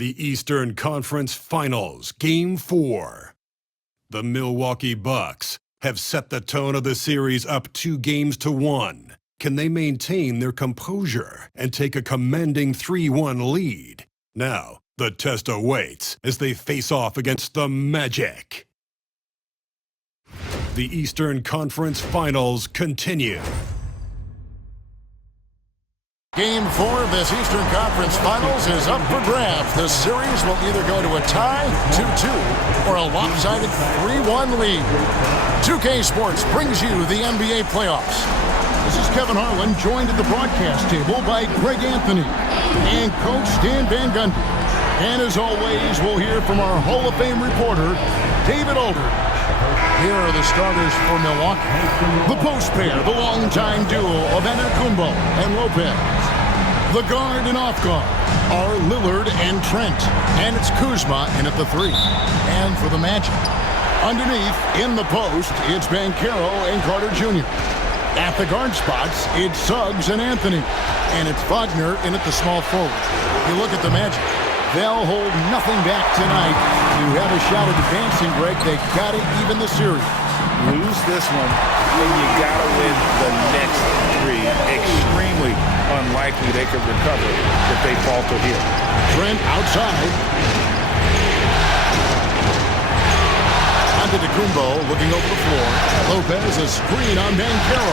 The Eastern Conference Finals, Game 4. The Milwaukee Bucks have set the tone of the series up 2-1. Can they maintain their composure and take a commanding 3-1 lead? Now, the test awaits as they face off against the Magic. The Eastern Conference Finals continue. Game 4 of this Eastern Conference Finals is up for grabs. The series will either go to a tie, 2-2, or a lopsided 3-1 lead. 2K Sports brings you the NBA playoffs. This is Kevin Harlan, joined at the broadcast table by Greg Anthony and Coach Stan Van Gundy. And as always, we'll hear from our Hall of Fame reporter, David Aldridge. Here are the starters for Milwaukee. The post pair, the longtime duo of Antetokounmpo and Lopez. The guard and off guard are Lillard and Trent. And it's Kuzma in at the 3. And for the Magic, underneath, in the post, it's Banchero and Carter Jr. At the guard spots, it's Suggs and Anthony. And it's Wagner in at the small forward. You look at the Magic. They'll hold nothing back tonight to have a shot at advancing, Greg. They got to even the series. Lose this one, and you got to win the next 3. Extremely unlikely they could recover if they falter here. Trent outside. Antetokounmpo looking over the floor. Lopez a screen on Banchero.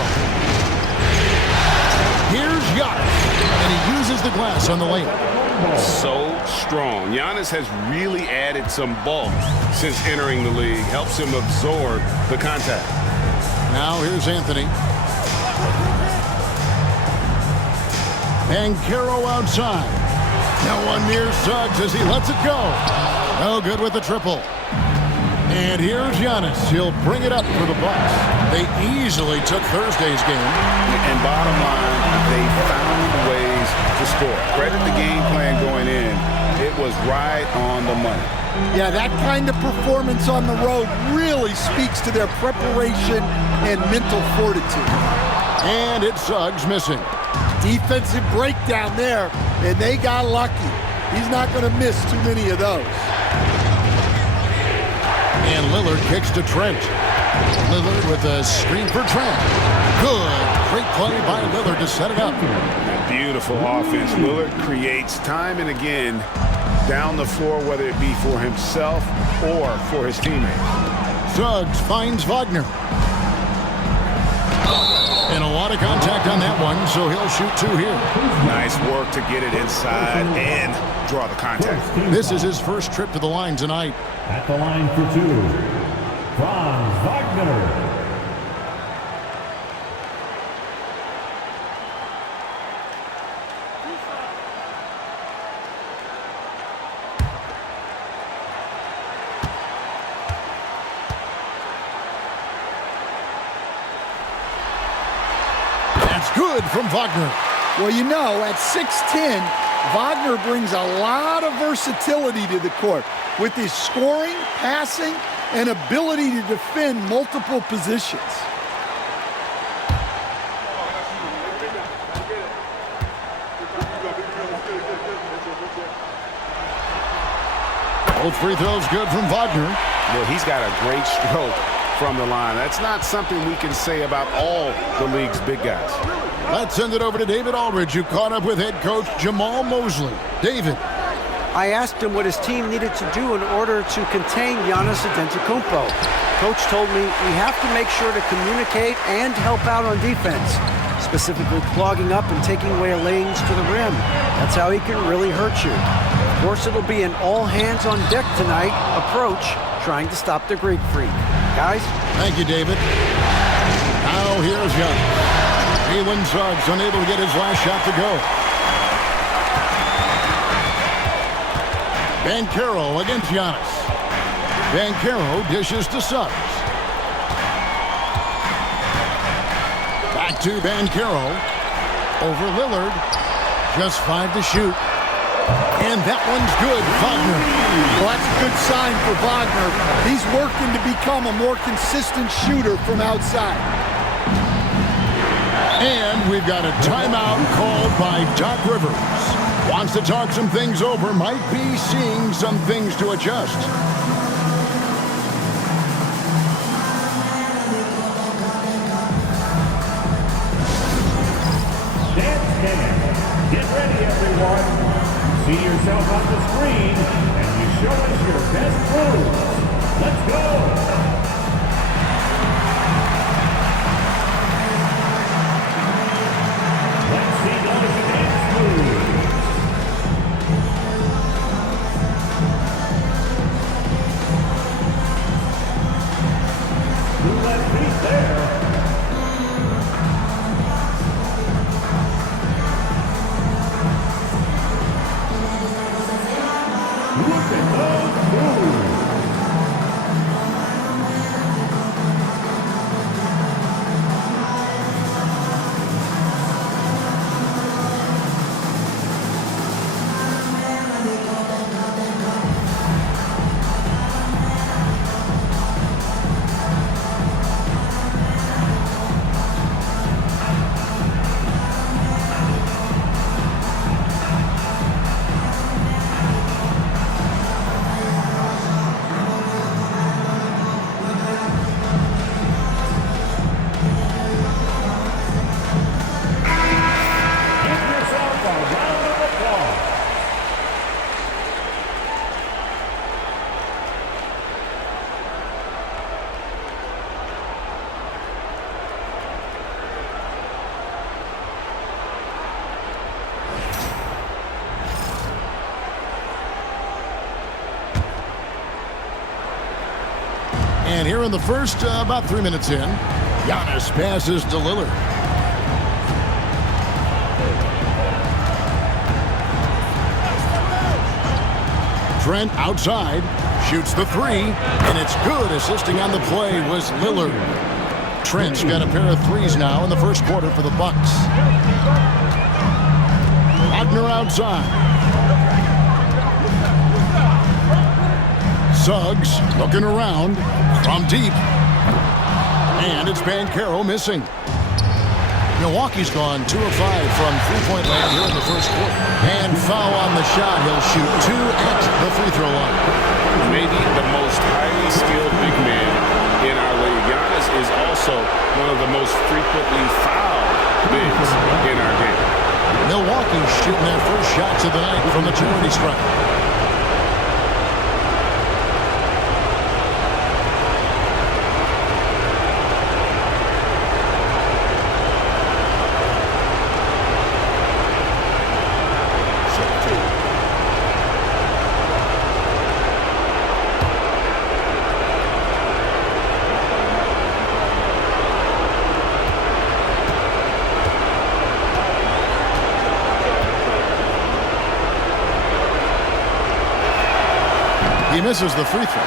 Here's Giannis, and he uses the glass on the layup. So strong. Giannis has really added some bulk since entering the league. Helps him absorb the contact. Now here's Anthony. Banchero outside. No one near Suggs as he lets it go. No good with the triple. And here's Giannis. He'll bring it up for the Bucks. They easily took Thursday's game. And bottom line, they found ways to score. Credit the game plan going in. It was right on the money. Yeah, that kind of performance on the road really speaks to their preparation and mental fortitude. And it's Suggs missing. Defensive breakdown there, and they got lucky. He's not going to miss too many of those. And Lillard kicks to Trent. Lillard with a screen for Trent. Good. Great play by Lillard to set it up. Beautiful offense. Lillard creates time and again down the floor, whether it be for himself or for his teammates. Suggs finds Wagner. And a lot of contact on that one, so he'll shoot 2 here. Nice work to get it inside and draw the contact. This is his first trip to the line tonight. At the line for 2, Franz Wagner. That's good from Wagner. Well, you know, at 6'10", Wagner brings a lot of versatility to the court with his scoring, passing, and ability to defend multiple positions. Both free throws good from Wagner. Well, he's got a great stroke from the line. That's not something we can say about all the league's big guys. Let's send it over to David Aldridge, who caught up with head coach Jamal Mosley. David. I asked him what his team needed to do in order to contain Giannis Antetokounmpo. Coach told me we have to make sure to communicate and help out on defense, specifically clogging up and taking away lanes to the rim. That's how he can really hurt you. Of course, it'll be an all-hands-on-deck tonight approach, trying to stop the Greek Freak. Guys? Thank you, David. Now here's Giannis. Jalen Suggs unable to get his last shot to go. Banchero against Giannis. Banchero dishes to Suggs. Back to Banchero. Over Lillard. Just 5 to shoot. And that one's good. Wagner. Well, that's a good sign for Wagner. He's working to become a more consistent shooter from outside. And we've got a timeout called by Doc Rivers. Wants to talk some things over. Might be seeing some things to adjust. Get ready, everyone. You see yourself on the screen, and you show us your best moves. Let's go. Let's see those dance moves. Two left feet there. Look at those moves. And here in the first, about 3 minutes in, Giannis passes to Lillard. Trent outside, shoots the three, and it's good. Assisting on the play was Lillard. Trent's got a pair of threes now in the first quarter for the Bucks. Wagner outside. Suggs looking around from deep. And it's Banchero missing. Milwaukee's gone 2 of 5 from three-point land here in the first quarter. And foul on the shot. He'll shoot 2 at the free throw line. Maybe the most highly skilled big man in our league. Giannis is also one of the most frequently fouled bigs in our game. Milwaukee's shooting their first shots of the night from the charity stripe. He misses the free throw.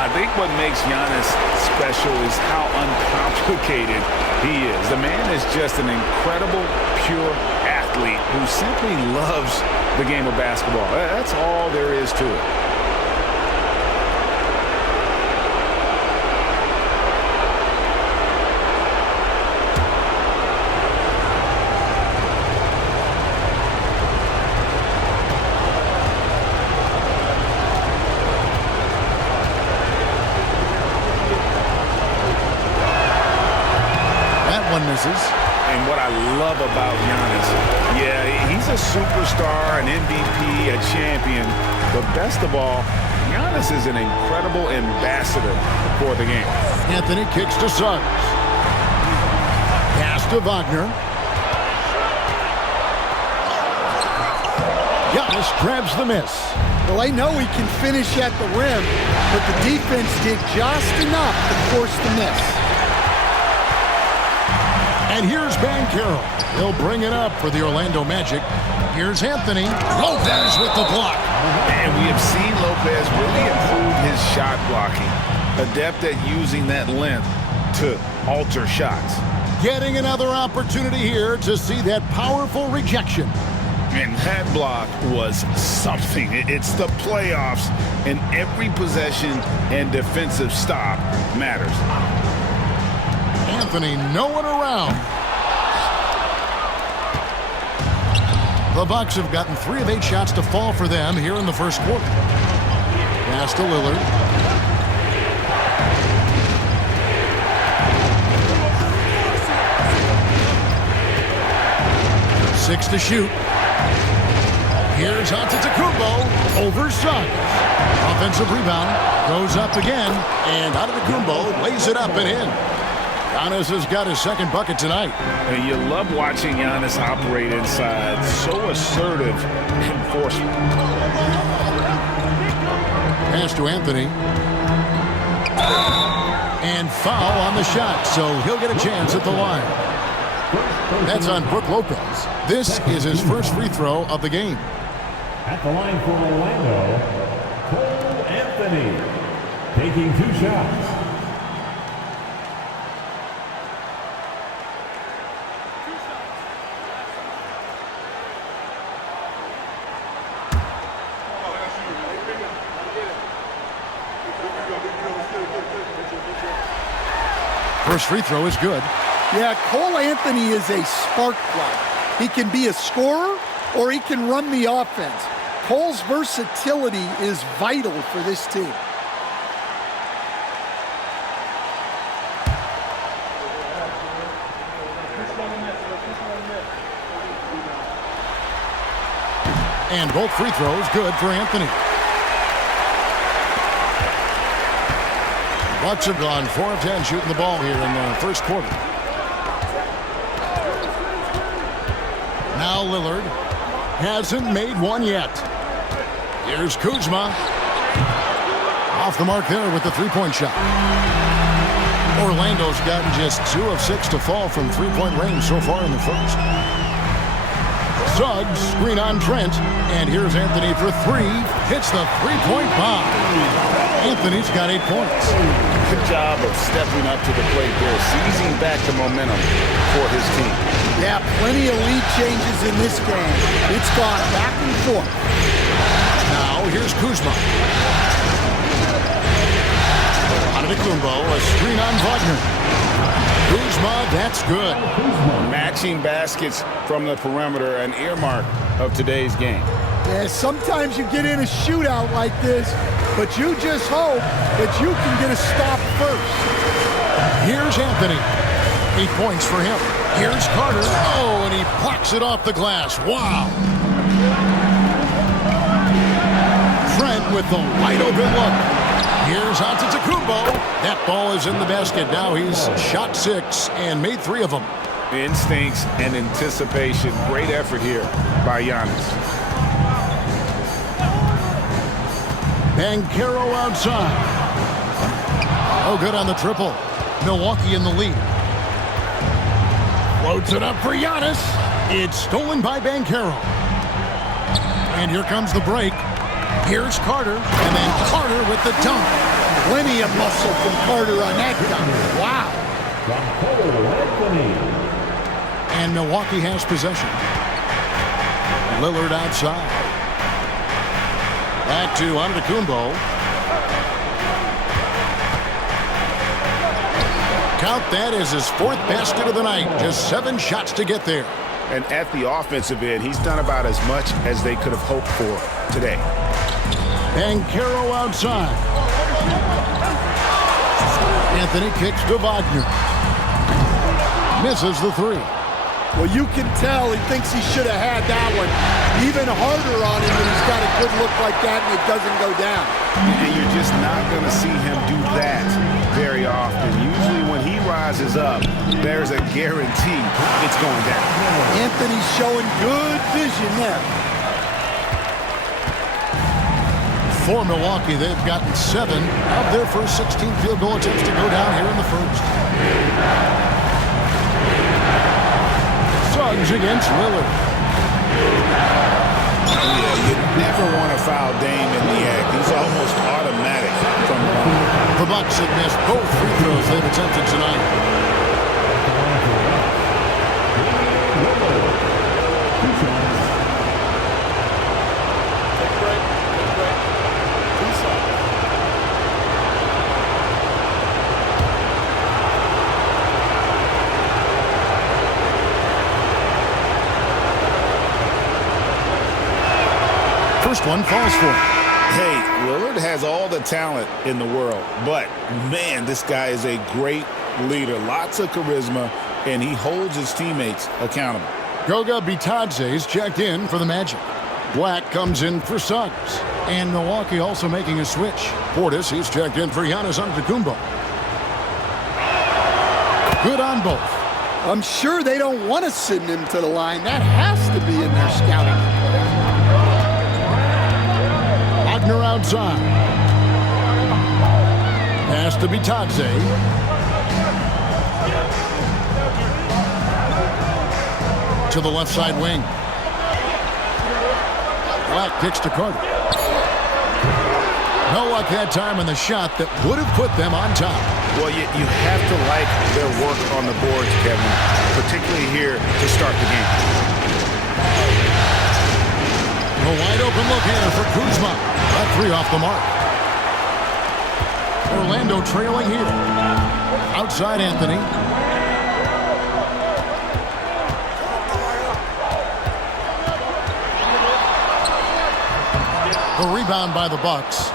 I think what makes Giannis special is how uncomplicated he is. The man is just an incredible, pure athlete who simply loves the game of basketball. That's all there is to it. Misses. And what I love about Giannis, yeah, he's a superstar, an MVP, a champion, but best of all, Giannis is an incredible ambassador for the game. Anthony kicks to Suggs. Pass to Wagner. Giannis grabs the miss. Well, I know he can finish at the rim, but the defense did just enough to force the miss. And here's Banchero. He'll bring it up for the Orlando Magic. Here's Anthony. Lopez with the block. And we have seen Lopez really improve his shot blocking. Adept at using that length to alter shots. Getting another opportunity here to see that powerful rejection. And that block was something. It's the playoffs, and every possession and defensive stop matters. Anthony, no one around. The Bucks have gotten 3 of 8 shots to fall for them here in the first quarter. Pass to Lillard. Six to shoot. Here's Antetokounmpo over Suggs. Offensive rebound. Goes up again. And Antetokounmpo lays it up and in. Giannis has got his second bucket tonight. And you love watching Giannis operate inside. So assertive enforcement. Pass to Anthony. And foul on the shot, so he'll get a chance at the line. That's on Brook Lopez. This is his first free throw of the game. At the line for Orlando, Cole Anthony, taking 2 shots. First free throw is good. Yeah, Cole Anthony is a spark plug. He can be a scorer or he can run the offense. Cole's versatility is vital for this team. And both free throws good for Anthony. Bucks have gone 4 of 10 shooting the ball here in the first quarter. Now Lillard hasn't made one yet. Here's Kuzma. Off the mark there with the three-point shot. Orlando's gotten just 2 of 6 to fall from three-point range so far in the first. Suggs, screen on Trent, and here's Anthony for 3. Hits the three-point bomb. Anthony's got 8 points. Good job of stepping up to the plate there, seizing back the momentum for his team. Yeah, plenty of lead changes in this game. It's gone back and forth. Now here's Kuzma. Antetokounmpo, a screen on Wagner. Kuzma, that's good. Matching baskets from the perimeter, an earmark of today's game. Yeah, sometimes you get in a shootout like this, but you just hope that you can get a stop first. Here's Anthony. 8 points for him. Here's Carter. Oh, and he blocks it off the glass. Wow. Trent with the wide open look. Here's Antetokounmpo. That ball is in the basket. Now he's shot 6 and made 3 of them. Instincts and anticipation. Great effort here by Giannis. Banchero outside. Oh, good on the triple. Milwaukee in the lead. Floats it up for Giannis. It's stolen by Banchero. And here comes the break. Here's Carter. And then Carter with the dunk. Plenty of muscle from Carter on that dunk. Wow. Cole Anthony. And Milwaukee has possession. Lillard outside. Back to Antetokounmpo. Count that as his 4th basket of the night. Just 7 shots to get there. And at the offensive end, he's done about as much as they could have hoped for today. Banchero outside. Anthony kicks to Wagner. Misses the 3. Well, you can tell he thinks he should have had that one even harder on him when he's got a good look like that and it doesn't go down. And you're just not going to see him do that very often. Usually when he rises up, there's a guarantee it's going down. Anthony's showing good vision there. For Milwaukee, they've gotten 7 of their first 16 field goal attempts to go down here in the first. Suggs against Lillard. Yeah, you never want to foul Dame in the act. He's almost automatic from the line. The Bucks have missed both free throws they've attempted tonight. first one falls for him. Hey, Lillard has all the talent in the world, but, man, this guy is a great leader. Lots of charisma, and he holds his teammates accountable. Goga Bitadze is checked in for the Magic. Black comes in for Suggs. And Milwaukee also making a switch. Portis, he's checked in for Giannis Antetokounmpo. Good on both. I'm sure they don't want to send him to the line. That has to be in their scouting report. Wagner outside. Pass to Bitadze. To the left side wing. Black kicks to Carter. No luck that time on the shot that would have put them on top. Well, you have to like their work on the boards, Kevin, particularly here to start the game. A wide open look here for Kuzma. A three off the mark. Orlando trailing here. Outside Anthony. A rebound by the Bucks.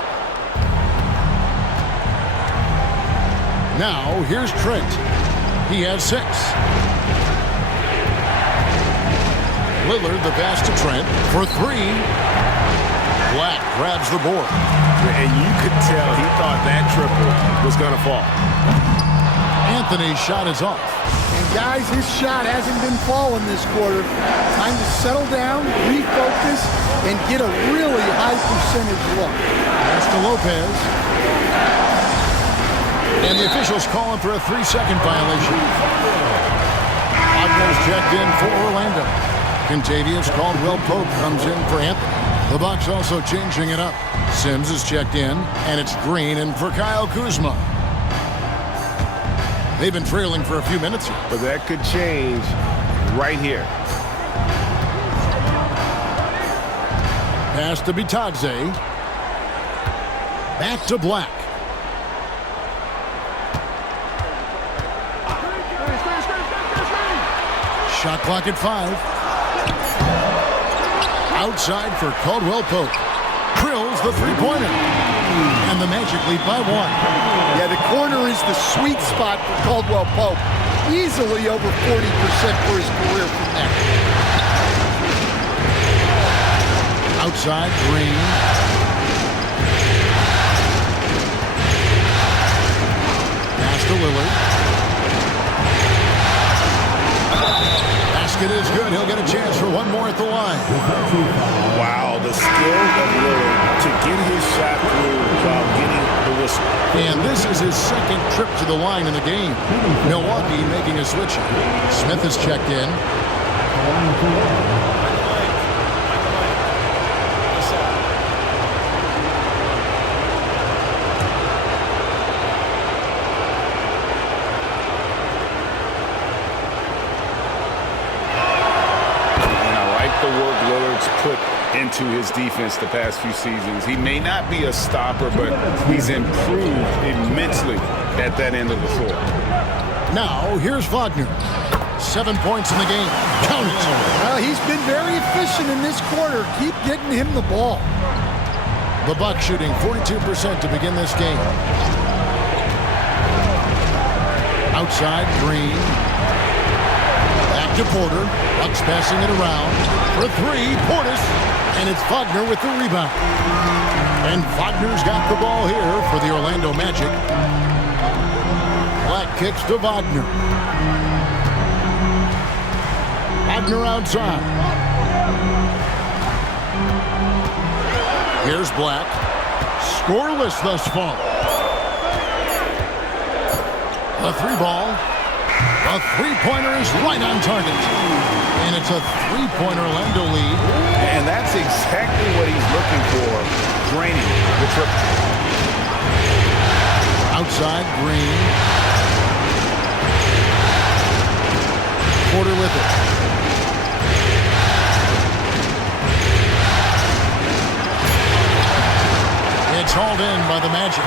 Now, here's Trent. He has 6. Lillard, the pass to Trent for 3. Black grabs the board. And you could tell he thought that triple was going to fall. Anthony's shot is off. And guys, his shot hasn't been falling this quarter. Time to settle down, refocus, and get a really high percentage look. Pass to Lopez. And the officials calling for a 3-second violation. Wagner's checked in for Orlando. Contavious Caldwell-Pope comes in for Anthony. The Bucks also changing it up. Sims is checked in, and it's Green in for Kyle Kuzma. They've been trailing for a few minutes here. But that could change right here. Pass to Bitadze. Back to Black. Shot clock at 5. Outside for Caldwell-Pope. Drills the three-pointer. And the Magic lead by 1. Yeah, the corner is the sweet spot for Caldwell-Pope. Easily over 40% for his career from there. Outside, Green. Pass to Lillard. Basket is good. He'll get a chance for one more at the line. Wow, the skill of Lillard to get his shot through while getting the whistle. And this is his second trip to the line in the game. Milwaukee making a switch. Smith is checked in. The work Lillard's put into his defense the past few seasons. He may not be a stopper, but he's improved immensely at that end of the floor. Now, here's Wagner. 7 points in the game. Count it. Well, he's been very efficient in this quarter. Keep getting him the ball. The Bucks shooting 42% to begin this game. Outside, Green. Back to Porter. Bucks passing it around. For 3, Portis. And it's Wagner with the rebound. And Wagner's got the ball here for the Orlando Magic. Black kicks to Wagner. Wagner outside. Here's Black. Scoreless thus far. A 3-ball. A 3-pointer is right on target. And it's a 3-point Orlando lead. And that's exactly what he's looking for, draining the triple. Outside, Green. Porter with it. It's hauled in by the Magic.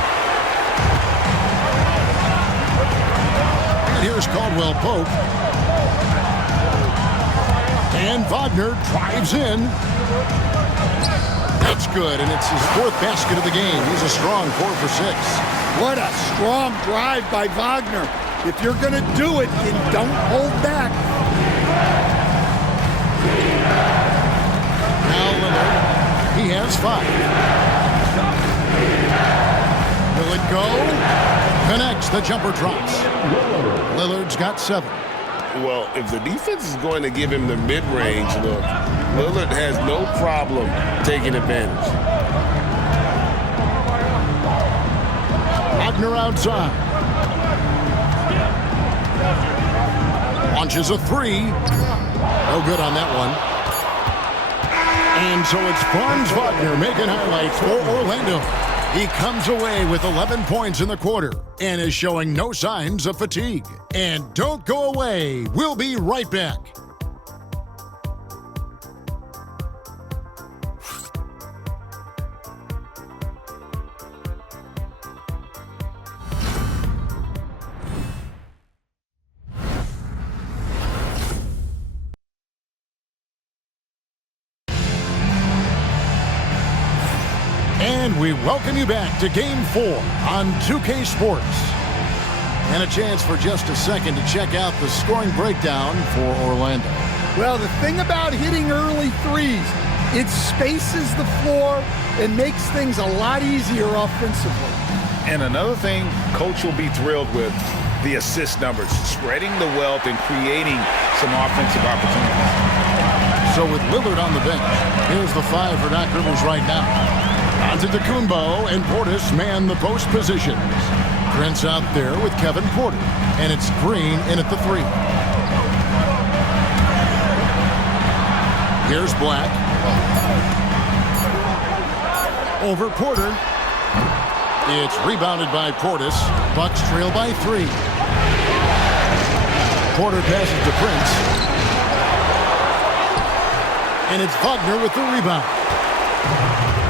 And here's Caldwell-Pope. And Wagner drives in. That's good, and it's his 4th basket of the game. He's a strong 4 for 6. What a strong drive by Wagner. If you're going to do it, you don't hold back. Now Lillard, he has 5. Will it go? Connects, the jumper drops. Lillard's got 7. Well, if the defense is going to give him the mid-range look, Lillard has no problem taking advantage. Wagner outside. Launches a 3. No good on that one. And so it's Franz Wagner making highlights for Orlando. He comes away with 11 points in the quarter and is showing no signs of fatigue. And don't go away. We'll be right back. And we welcome you back to Game 4 on 2K Sports. And a chance for just a second to check out the scoring breakdown for Orlando. Well, the thing about hitting early threes, it spaces the floor and makes things a lot easier offensively. And another thing Coach will be thrilled with, the assist numbers, spreading the wealth and creating some offensive opportunities. So with Lillard on the bench, here's the 5 for Doc Rivers right now. Antetokounmpo and Portis man the post positions. Prince out there with Kevin Porter. And it's Green in at the 3. Here's Black. Over Porter. It's rebounded by Portis. Bucks trail by 3. Porter passes to Prince. And it's Wagner with the rebound.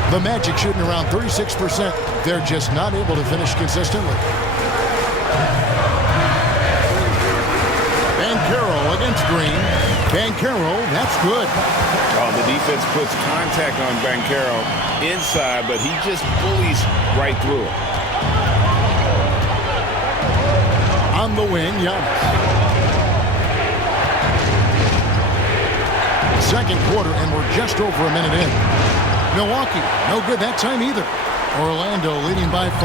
The Magic shooting around 36%. They're just not able to finish consistently. Banchero against Green. Banchero, that's good. Oh, the defense puts contact on Banchero inside, but he just bullies right through it. On the wing, Giannis. Second quarter, and we're just over a minute in. Milwaukee, no good that time either. Orlando leading by 5.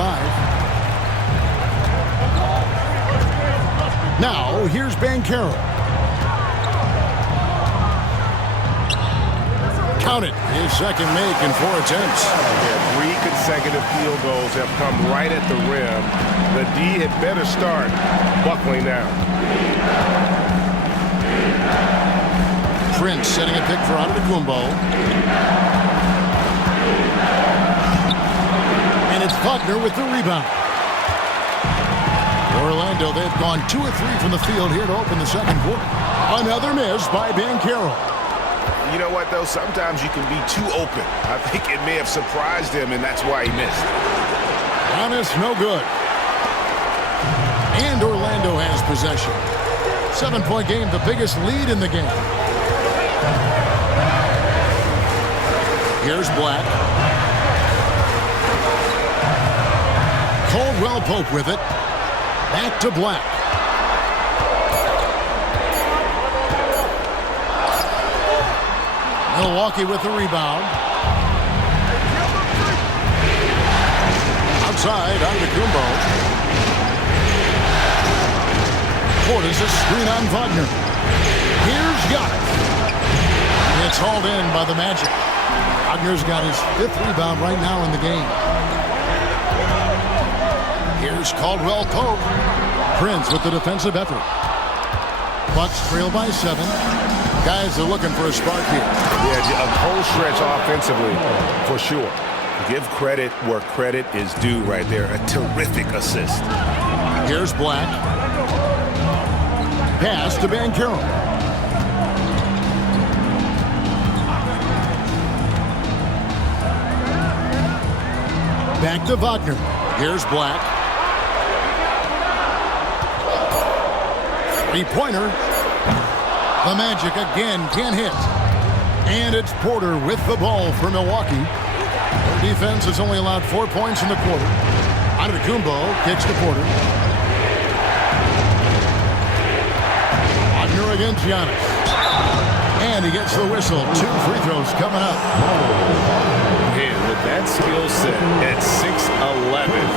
Now, here's Banchero. Count it. His second make in 4 attempts. Yeah, 3 consecutive field goals have come right at the rim. The D had better start buckling down. Prince setting a pick for Antetokounmpo. And it's Wagner with the rebound. Orlando, they've gone 2 of 3 from the field here to open the second quarter. Another miss by Banchero. You know what, though? Sometimes you can be too open. I think it may have surprised him, and that's why he missed. Giannis, no good. And Orlando has possession. 7-point game, the biggest lead in the game. Here's Black. Caldwell Pope with it. Back to Black. Milwaukee with the rebound. Outside, Antetokounmpo. Portis a screen on Wagner. Here's Giannis. It's hauled in by the Magic. Wagner's got his 5th rebound right now in the game. Here's Caldwell Pope. Prince with the defensive effort. Bucks trail by 7. Guys are looking for a spark here. Yeah, a whole stretch offensively, for sure. Give credit where credit is due right there. A terrific assist. Here's Black. Pass to Banchero. Back to Wagner. Here's Black. 3-pointer. The Magic again can't hit. And it's Porter with the ball for Milwaukee. Defense has only allowed 4 points in the quarter. Antetokounmpo kicks to Porter. Wagner against Giannis. And he gets the whistle. 2 free throws coming up. And with that skill set at 6'11",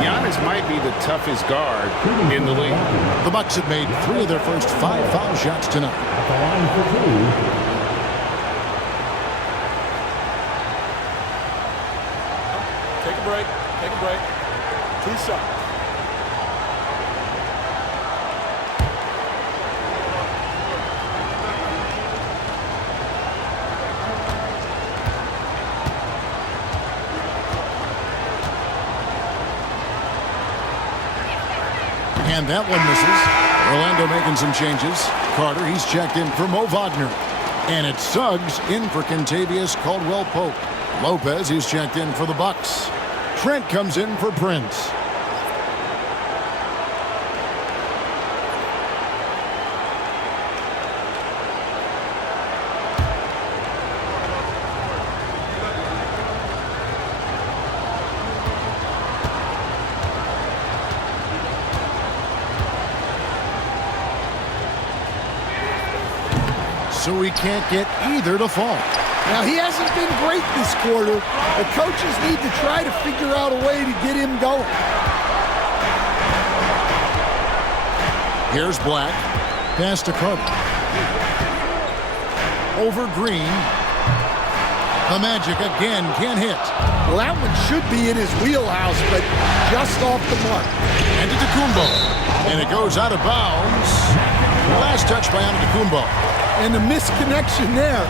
Giannis might be the toughest guard in the league. The Bucks have made 3 of their first 5 foul shots tonight. At the line for 2. Take a break. Take a break. 2 shots. And that one misses. Orlando making some changes. Carter, he's checked in for Mo Wagner. And it's Suggs in for Kentavious Caldwell-Pope. Lopez, he's checked in for the Bucks. Trent comes in for Prince. So we can't get either to fall. Now, he hasn't been great this quarter. The coaches need to try to figure out a way to get him going. Here's Black. Pass to Carter. Over Green. The Magic again can't hit. Well, that one should be in his wheelhouse, but just off the mark. Antetokounmpo. And it goes out of bounds. Last touch by Antetokounmpo. And the misconnection there.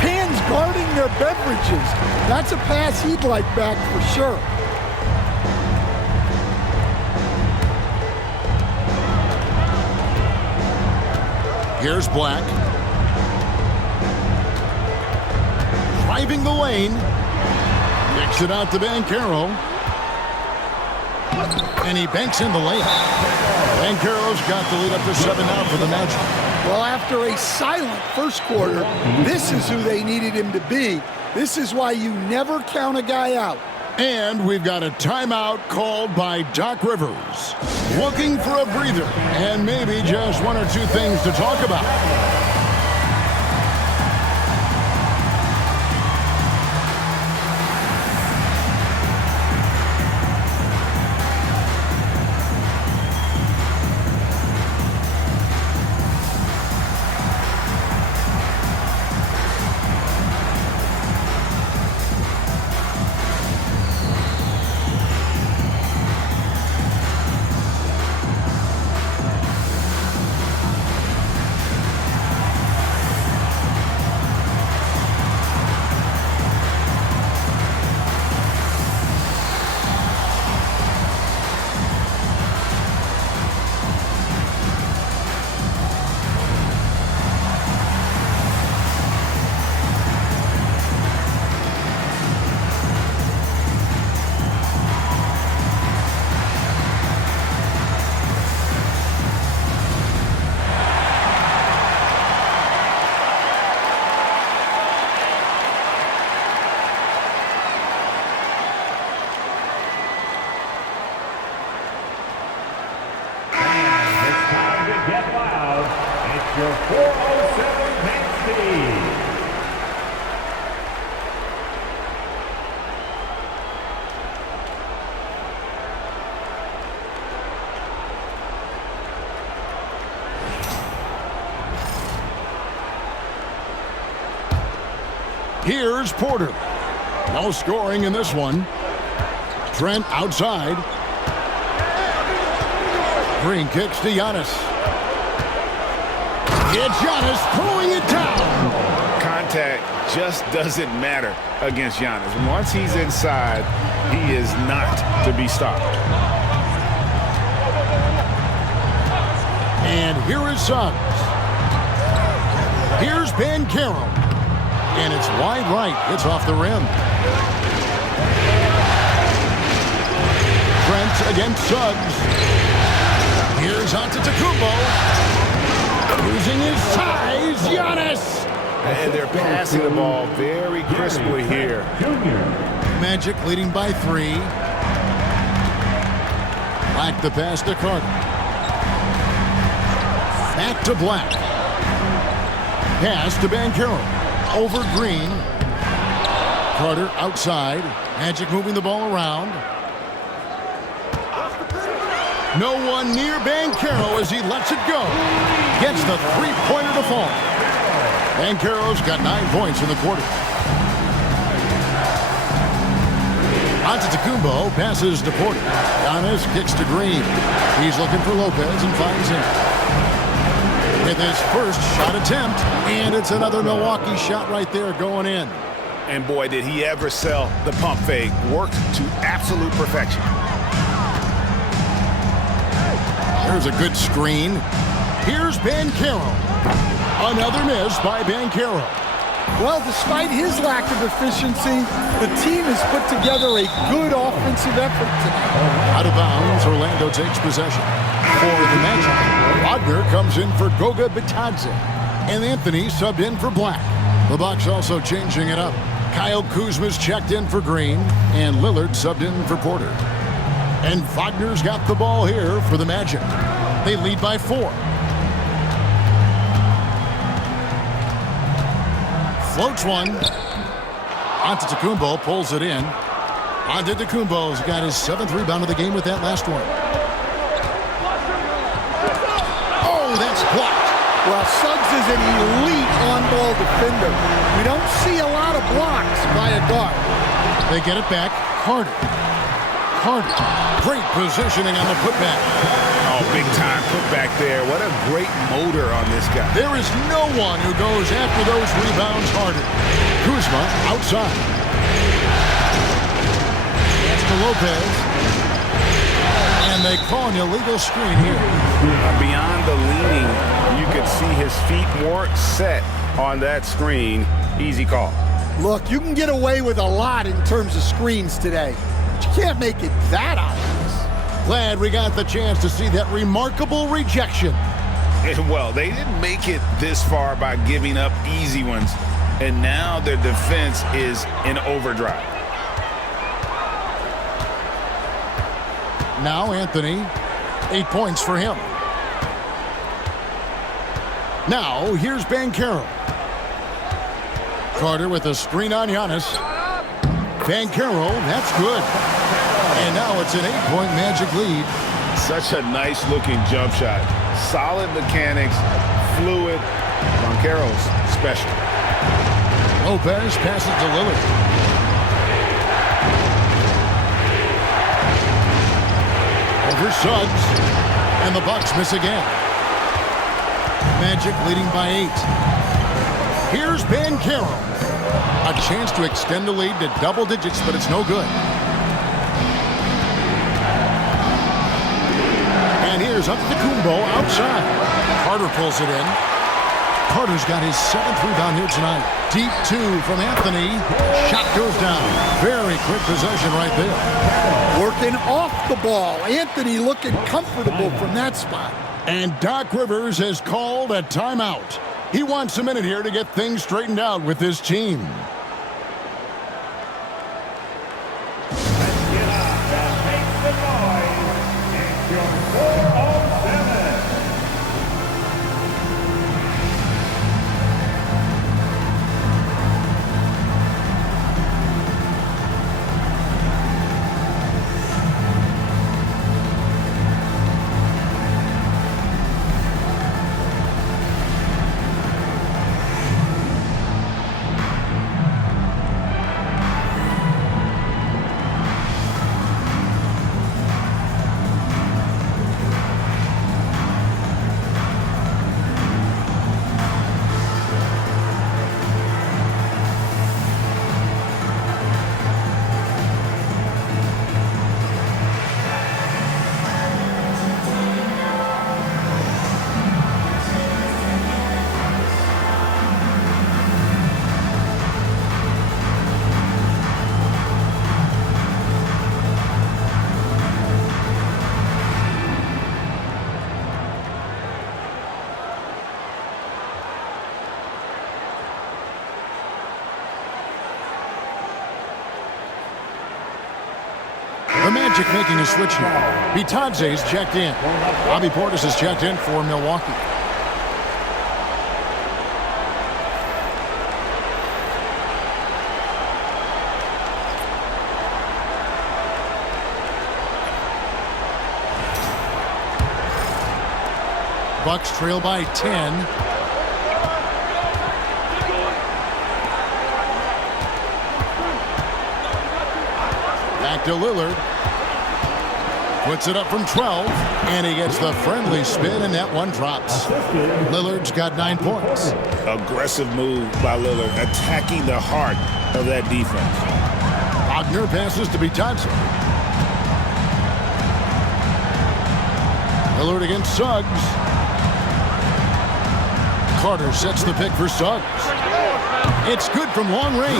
Fans guarding their beverages. That's a pass he'd like back for sure. Here's Black. Driving the lane. Kicks it out to Banchero. And he banks in the layup. Banchero's got the lead up to 7 now for the Magic. Well, after a silent first quarter, this is who they needed him to be. This is why you never count a guy out. And we've got a timeout called by Doc Rivers. Looking for a breather and maybe just 1 or 2 things to talk about. Your 407 Main Speed. Here's Porter. No scoring in this one. Trent outside. Green kicks to Giannis. It's Giannis pulling it down. Contact just doesn't matter against Giannis. Once he's inside, he is not to be stopped. And here is Suggs. Here's Banchero. And it's wide right. It's off the rim. Trent against Suggs. Here's Antetokounmpo. Using his size, Giannis. And they're passing the ball very crisply here. Junior. Magic leading by 3. Black the pass to Carter. Back to Black. Pass to Banchero. Over Green. Carter outside. Magic moving the ball around. No one near Banchero as he lets it go. Gets the three-pointer to fall. Banchero's got 9 points in the quarter. Antetokounmpo passes to Porter. Giannis kicks to Green. He's looking for Lopez and finds him. With his first shot attempt, and it's another Milwaukee shot right there going in. And boy, did he ever sell the pump fake. Worked to absolute perfection. There's a good screen. Here's Banchero. Another miss by Banchero. Well, despite his lack of efficiency, the team has put together a good offensive effort tonight. Out of bounds, Orlando takes possession. For the Magic, Wagner comes in for Goga Bitadze. And Anthony subbed in for Black. The Bucks also changing it up. Kyle Kuzma's checked in for Green, and Lillard subbed in for Porter. And Wagner's got the ball here for the Magic. They lead by 4. Floats one. Antetokounmpo pulls it in. Antetokounmpo's got his 7th rebound of the game with that last one. Oh, that's blocked. Well, Suggs is an elite on-ball defender. We don't see a lot of blocks by a guard. They get it back. Carter. Great positioning on the putback. Oh, big time putback there. What a great motor on this guy. There is no one who goes after those rebounds harder. Kuzma outside. That's to Lopez. And they call an illegal screen here. Beyond the leaning, you could see his feet more set on that screen. Easy call. Look, you can get away with a lot in terms of screens today. But you can't make it that obvious. Glad we got the chance to see that remarkable rejection. Well, they didn't make it this far by giving up easy ones. And now their defense is in overdrive. Now Anthony, 8 points for him. Now here's Banchero. Carter with a screen on Giannis. Banchero, that's good. And now it's an 8-point Magic lead. Such a nice-looking jump shot. Solid mechanics, fluid. Banchero's special. Lopez passes to Lillard. Over Suggs. And the Bucks miss again. Magic leading by 8. Here's Banchero. A chance to extend the lead to double digits, but it's no good. And here's Antetokounmpo outside. Carter pulls it in. Carter's got his 7th rebound here tonight. Deep 2 from Anthony. Shot goes down. Very quick possession right there. Working off the ball. Anthony looking comfortable from that spot. And Doc Rivers has called a timeout. He wants a minute here to get things straightened out with his team. Let's get up and make some noise. It's your 407. Magic making a switch here. Bitadze's checked in. Bobby Portis is checked in for Milwaukee. Bucks trail by 10. Back to Lillard. Puts it up from 12, and he gets the friendly spin, and that one drops. Lillard's got 9 points. Aggressive move by Lillard, attacking the heart of that defense. Wagner passes to Bitadze. Lillard against Suggs. Carter sets the pick for Suggs. It's good from long range.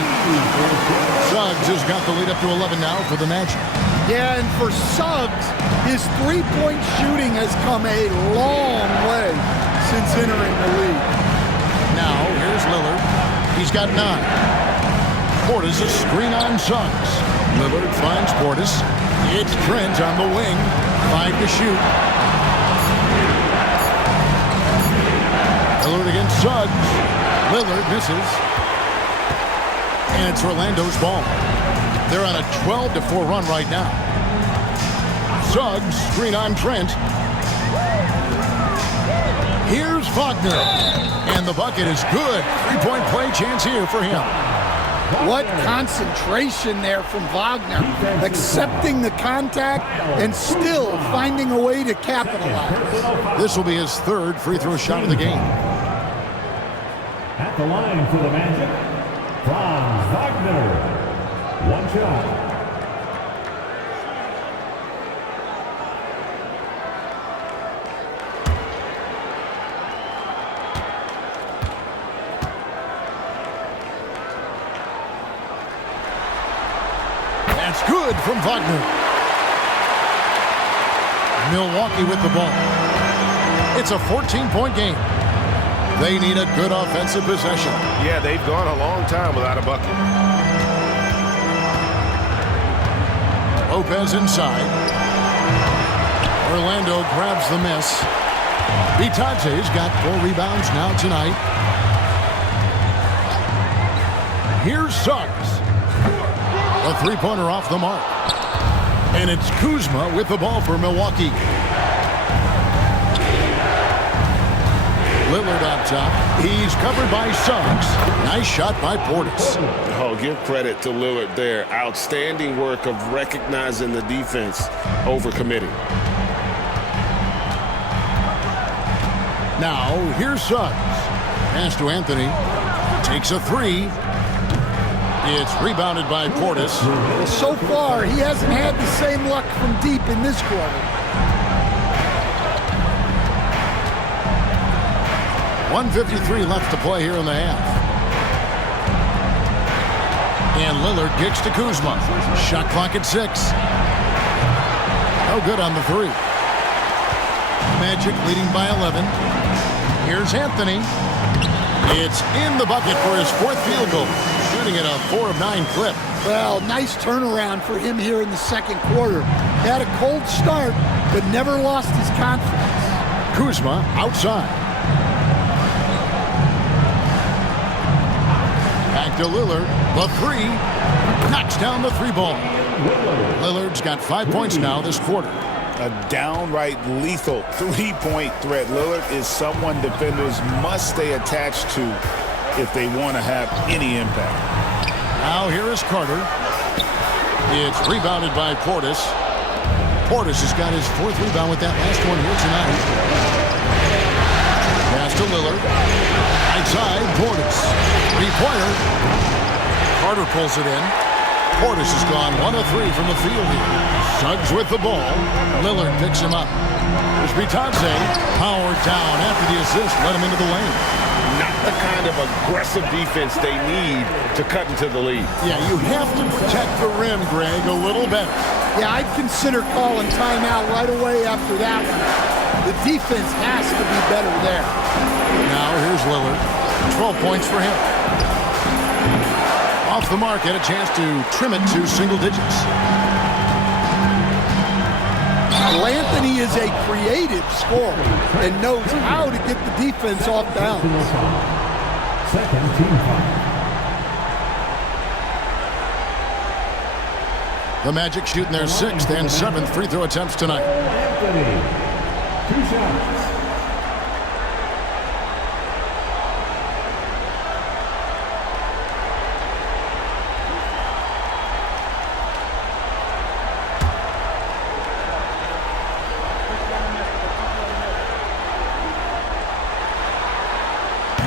Suggs has got the lead up to 11 now for the Magic. Yeah, and for Suggs, his three-point shooting has come a long way since entering the league. Now, here's Lillard. He's got 9. Portis a screen on Suggs. Lillard finds Portis. It's Trent on the wing. 5 to shoot. Lillard against Suggs. Lillard misses. And it's Orlando's ball. They're on a 12-4 run right now. Suggs, screen on Trent. Here's Wagner. And the bucket is good. 3-point play chance here for him. What concentration there from Wagner. Accepting the contact and still finding a way to capitalize. This will be his 3rd free throw shot of the game. At the line for the Magic, Franz Wagner. 1 shot. That's good from Wagner. Milwaukee with the ball. It's a 14-point game. They need a good offensive possession. Yeah, they've gone a long time without a bucket. Lopez inside. Orlando grabs the miss. Bitadze's got 4 rebounds now tonight. Here's Suggs. A 3-pointer off the mark. And it's Kuzma with the ball for Milwaukee. Lillard on top. He's covered by Suggs. Nice shot by Portis. Oh, give credit to Lillard there. Outstanding work of recognizing the defense, overcommitting. Now, here's Suggs. Pass to Anthony. Takes a 3. It's rebounded by Portis. So far, he hasn't had the same luck from deep in this quarter. 1:53 left to play here in the half. And Lillard kicks to Kuzma. Shot clock at 6. No good on the 3. Magic leading by 11. Here's Anthony. It's in the bucket for his 4th field goal. Shooting at a 4 of 9 clip. Well, nice turnaround for him here in the second quarter. Had a cold start, but never lost his confidence. Kuzma outside. Back to Lillard. The 3. Knocks down the 3 ball. Lillard's got 5 points now this quarter. A downright lethal 3-point threat. Lillard is someone defenders must stay attached to if they want to have any impact. Now here is Carter. It's rebounded by Portis. Portis has got his 4th rebound with that last one here tonight. Pass to Lillard. Right side, Portis. 3-pointer. Carter pulls it in. Portis has gone 1 of 3 from the field here. Suggs with the ball. Lillard picks him up. There's Bitadze. Powered down after the assist. Let him into the lane. Not the kind of aggressive defense they need to cut into the lead. Yeah, you have to protect the rim, Greg, a little better. Yeah, I'd consider calling timeout right away after that one. The defense has to be better there. Now here's Lillard. 12 points for him. Off the mark, had a chance to trim it to single digits. Well, Anthony is a creative scorer and knows how to get the defense off balance. Second team foul. The Magic shooting their 6th and 7th free throw attempts tonight. Anthony, 2 shots.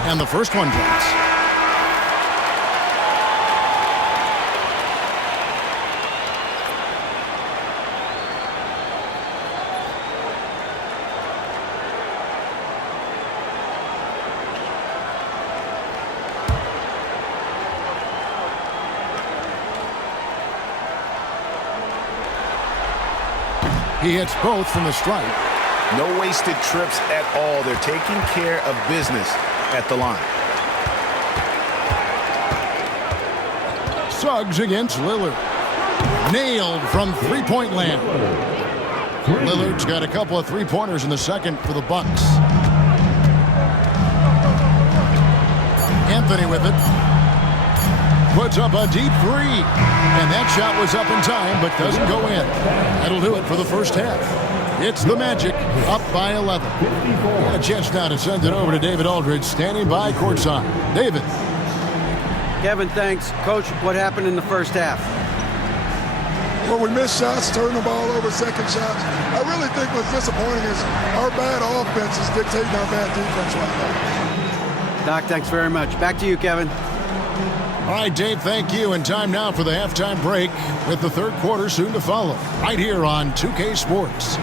And the first one drops. He hits both from the stripe. No wasted trips at all. They're taking care of business at the line. Suggs against Lillard. Nailed from three-point land. Lillard's got a couple of three-pointers in the second for the Bucks. Anthony with it. Puts up a deep three. And that shot was up in time, but doesn't go in. That'll do it for the first half. It's the Magic, up by 11. And a chance now to send it over to David Aldridge, standing by courtside. David. Kevin, thanks. Coach, what happened in the first half? Well, we missed shots, turned the ball over, second shots. I really think what's disappointing is our bad offense is dictating our bad defense right now. Doc, thanks very much. Back to you, Kevin. All right, Dave, thank you. And time now for the halftime break with the third quarter soon to follow. Right here on 2K Sports.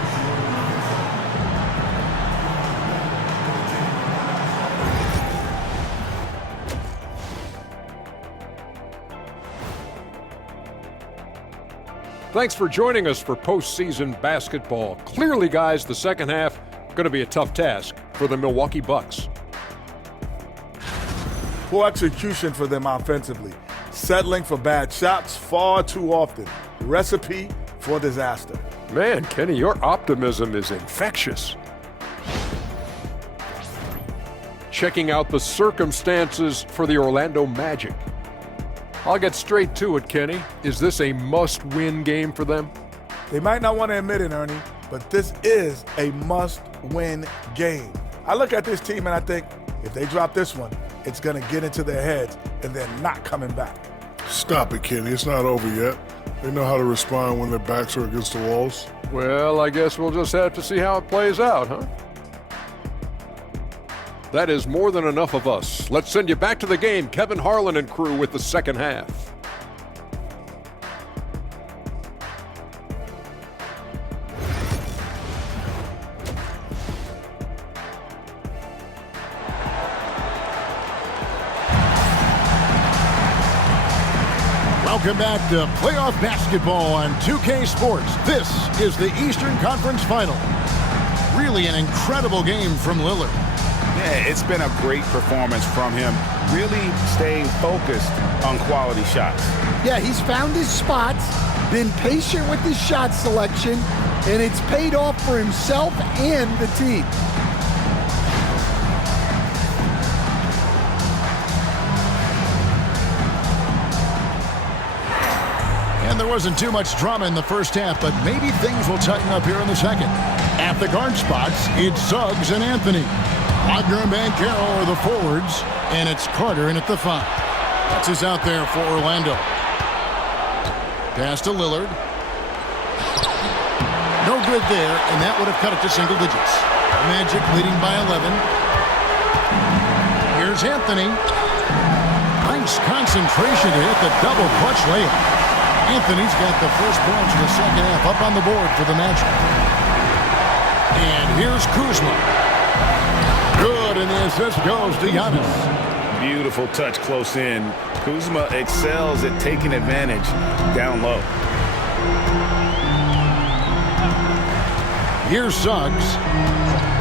Thanks for joining us for postseason basketball. Clearly, guys, the second half going to be a tough task for the Milwaukee Bucks. Poor execution for them offensively. Settling for bad shots far too often. Recipe for disaster. Man, Kenny, your optimism is infectious. Checking out the circumstances for the Orlando Magic. I'll get straight to it, Kenny. Is this a must-win game for them? They might not want to admit it, Ernie, but this is a must-win game. I look at this team and I think, if they drop this one, it's going to get into their heads and they're not coming back. Stop it, Kenny. It's not over yet. They know how to respond when their backs are against the walls. Well, I guess we'll just have to see how it plays out, huh? That is more than enough of us. Let's send you back to the game. Kevin Harlan and crew with the second half. Welcome back to playoff basketball on 2K Sports. This is the Eastern Conference Final. Really an incredible game from Lillard. Yeah, it's been a great performance from him. Really staying focused on quality shots. Yeah, he's found his spots, been patient with his shot selection, and it's paid off for himself and the team. And there wasn't too much drama in the first half, but maybe things will tighten up here in the second. At the guard spots, it's Suggs and Anthony. Wagner and Banchero are the forwards, and it's Carter in at the 5. That's who's out there for Orlando. Pass to Lillard. No good there, and that would have cut it to single digits. Magic leading by 11. Here's Anthony. Nice concentration to hit the double clutch layup. Anthony's got the first points in the second half up on the board for the Magic. And here's Kuzma. Good, and the assist goes to Giannis. Beautiful touch close in. Kuzma excels at taking advantage down low. Here's Suggs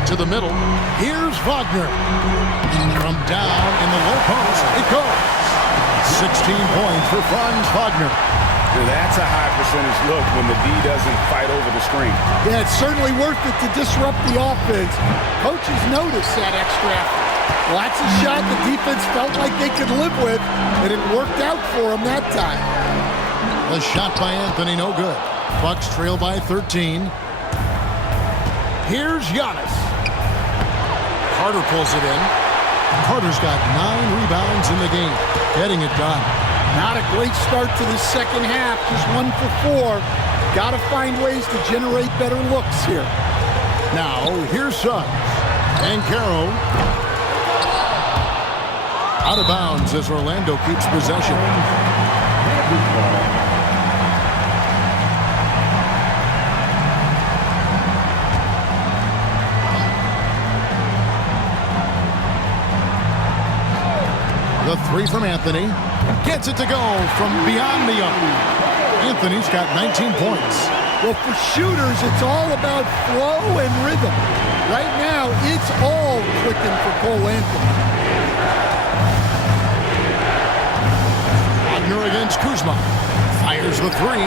to the middle. Here's Wagner. From down in the low post, it goes. 16 points for Franz Wagner. That's a high percentage look when the D doesn't fight over the screen. Yeah, it's certainly worth it to disrupt the offense. Coaches notice that extra effort. Well, that's a shot the defense felt like they could live with, and it worked out for them that time. The shot by Anthony, no good. Bucks trail by 13. Here's Giannis. Carter pulls it in. Carter's got 9 rebounds in the game, getting it done. Not a great start to the second half, just 1 for 4. Got to find ways to generate better looks here. Now, here's Suggs. And Caro. Out of bounds as Orlando keeps possession. The three from Anthony. Gets it to go from beyond the arc. Anthony's got 19 points. Well, for shooters, it's all about flow and rhythm. Right now, it's all clicking for Cole Anthony. Wagner against Kuzma. Fires the three.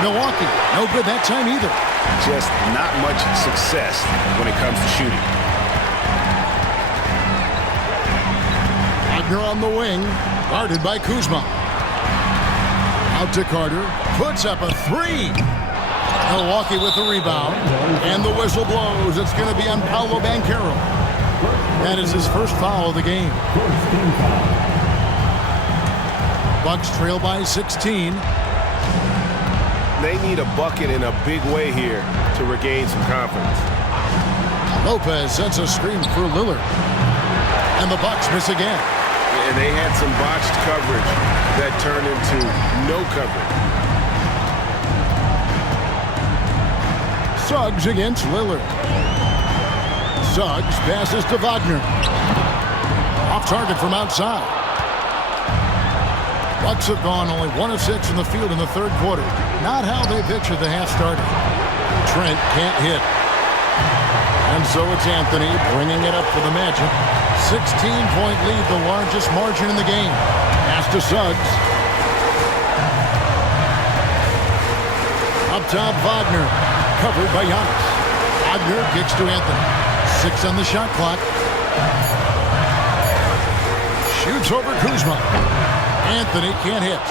Milwaukee, no good that time either. Just not much success when it comes to shooting. Wagner on the wing, guarded by Kuzma. Out to Carter, puts up a three. Milwaukee with the rebound, and the whistle blows. It's going to be on Paolo Banchero. That is his first foul of the game. Bucks trail by 16. They need a bucket in a big way here to regain some confidence. Lopez sets a screen for Lillard. And the Bucks miss again. And they had some botched coverage that turned into no coverage. Suggs against Lillard. Suggs passes to Wagner. Off target from outside. Bucks have gone only 1 of 6 in the field in the third quarter. Not how they pictured the half started. Trent can't hit. And so it's Anthony bringing it up for the Magic. 16-point lead, the largest margin in the game. Pass to Suggs. Up top, Wagner. Covered by Giannis. Wagner kicks to Anthony. 6 on the shot clock. Shoots over Kuzma. Anthony can't hit.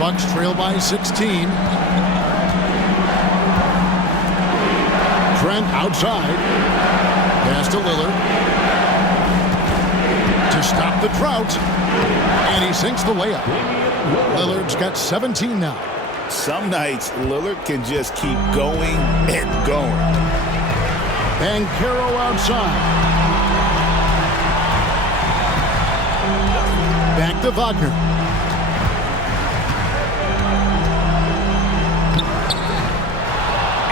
Bucks trail by 16. Trent outside. Pass to Lillard. To stop the drought. And he sinks the layup. Lillard's got 17 now. Some nights, Lillard can just keep going and going. Banchero outside. Back to Wagner.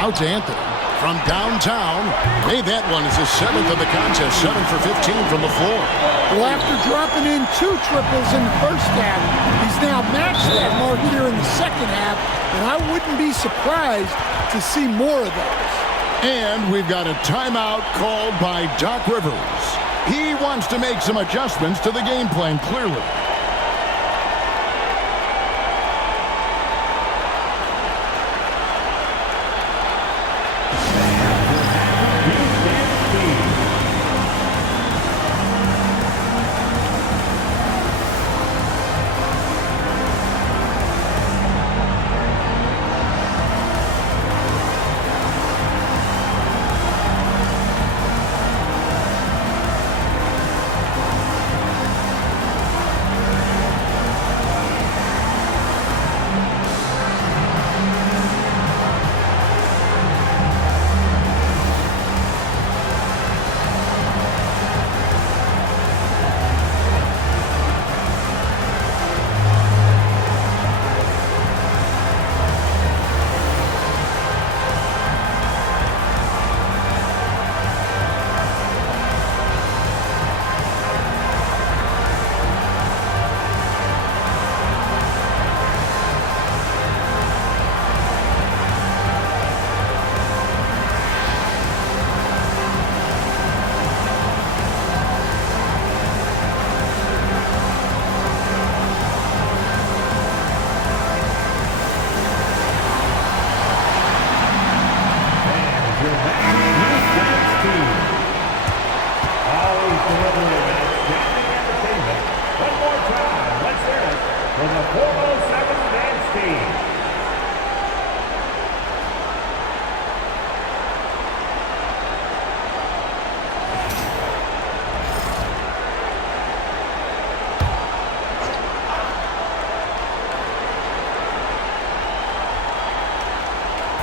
Out to Anthony. From downtown. Made that one as his 7th of the contest. 7 for 15 from the floor. Well, after dropping in 2 triples in the first half, he's now matched that mark here in the second half, and I wouldn't be surprised to see more of those. And we've got a timeout called by Doc Rivers. He wants to make some adjustments to the game plan, clearly. 407 dance team.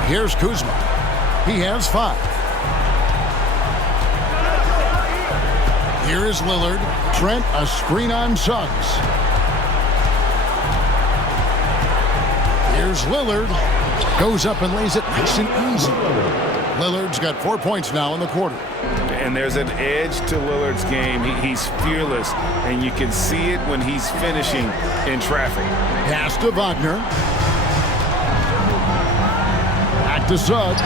Here's Kuzma. He has 5. Here is Lillard. Trent, a screen on Suggs. Here's Lillard. Goes up and lays it nice and easy. Lillard's got 4 points now in the quarter. And there's an edge to Lillard's game. He's fearless, and you can see it when he's finishing in traffic. Pass to Wagner. Back to Suggs.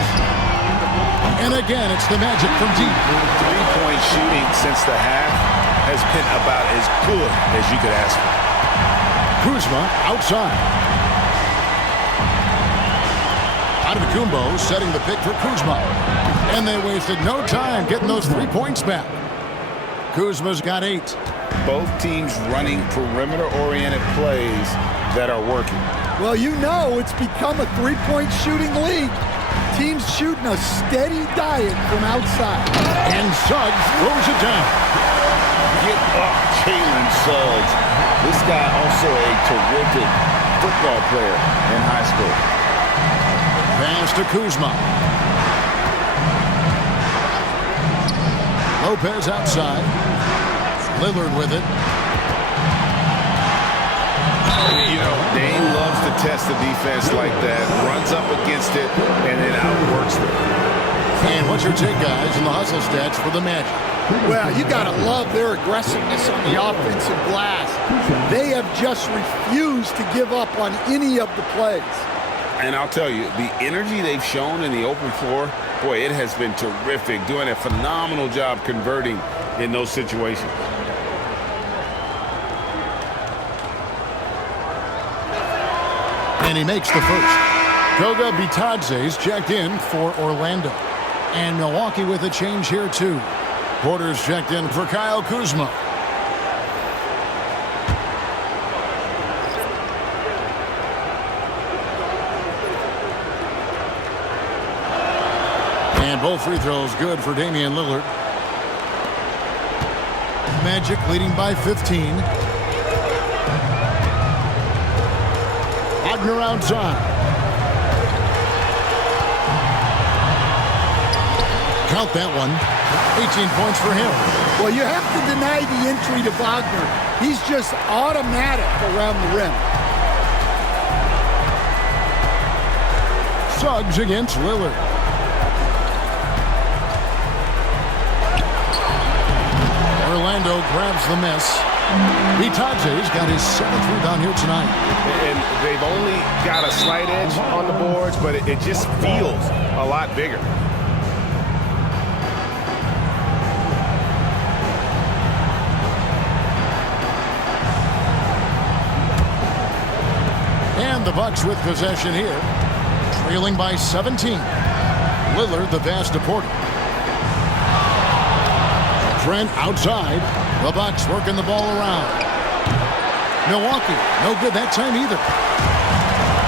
And again, it's the Magic from deep. Three-point shooting since the half has been about as good as you could ask for. Kuzma outside. Antetokounmpo setting the pick for Kuzma. And they wasted no time getting those 3 points back. Kuzma's got 8. Both teams running perimeter-oriented plays that are working. Well, you know it's become a three-point shooting league. Teams shooting a steady diet from outside. And Suggs throws it down. Get up, Jalen Suggs. This guy also a terrific football player in high school. Pass to Kuzma. Lopez outside. Lillard with it. You know, Dame loves to test the defense like that, runs up against it, and then outworks them. And what's your take, guys, in the hustle stats for the Magic? Well, you got to love their aggressiveness on the offensive glass. They have just refused to give up on any of the plays. And I'll tell you, the energy they've shown in the open floor, boy, it has been terrific, doing a phenomenal job converting in those situations. And he makes the first. Goga Bitadze's checked in for Orlando. And Milwaukee with a change here, too. Porter's checked in for Kyle Kuzma. And both free throws good for Damian Lillard. Magic leading by 15. Wagner outside. Count that one. 18 points for him. Well, you have to deny the entry to Wagner. He's just automatic around the rim. Suggs against Lillard. Orlando grabs the miss. Bitadze's got his 7th rebound here tonight. And they've only got a slight edge on the boards, but it just feels a lot bigger. And the Bucks with possession here, trailing by 17. Lillard the pass to Porter. Trent outside. The Bucks working the ball around. Milwaukee, no good that time either.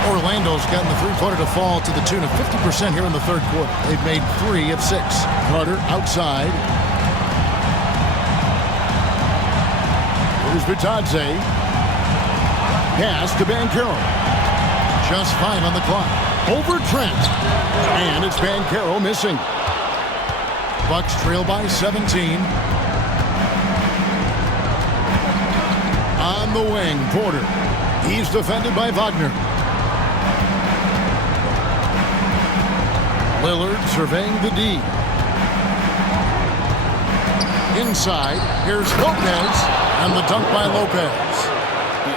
Orlando's gotten the three-pointer to fall to the tune of 50% here in the third quarter. They've made 3 of 6. Carter outside. Here's Bitadze. Pass to Banchero. Just 5 on the clock. Over Trent. And it's Banchero missing. Bucks trail by 17. On the wing, Porter. He's defended by Wagner. Lillard surveying the D. Inside, here's Lopez, and the dunk by Lopez.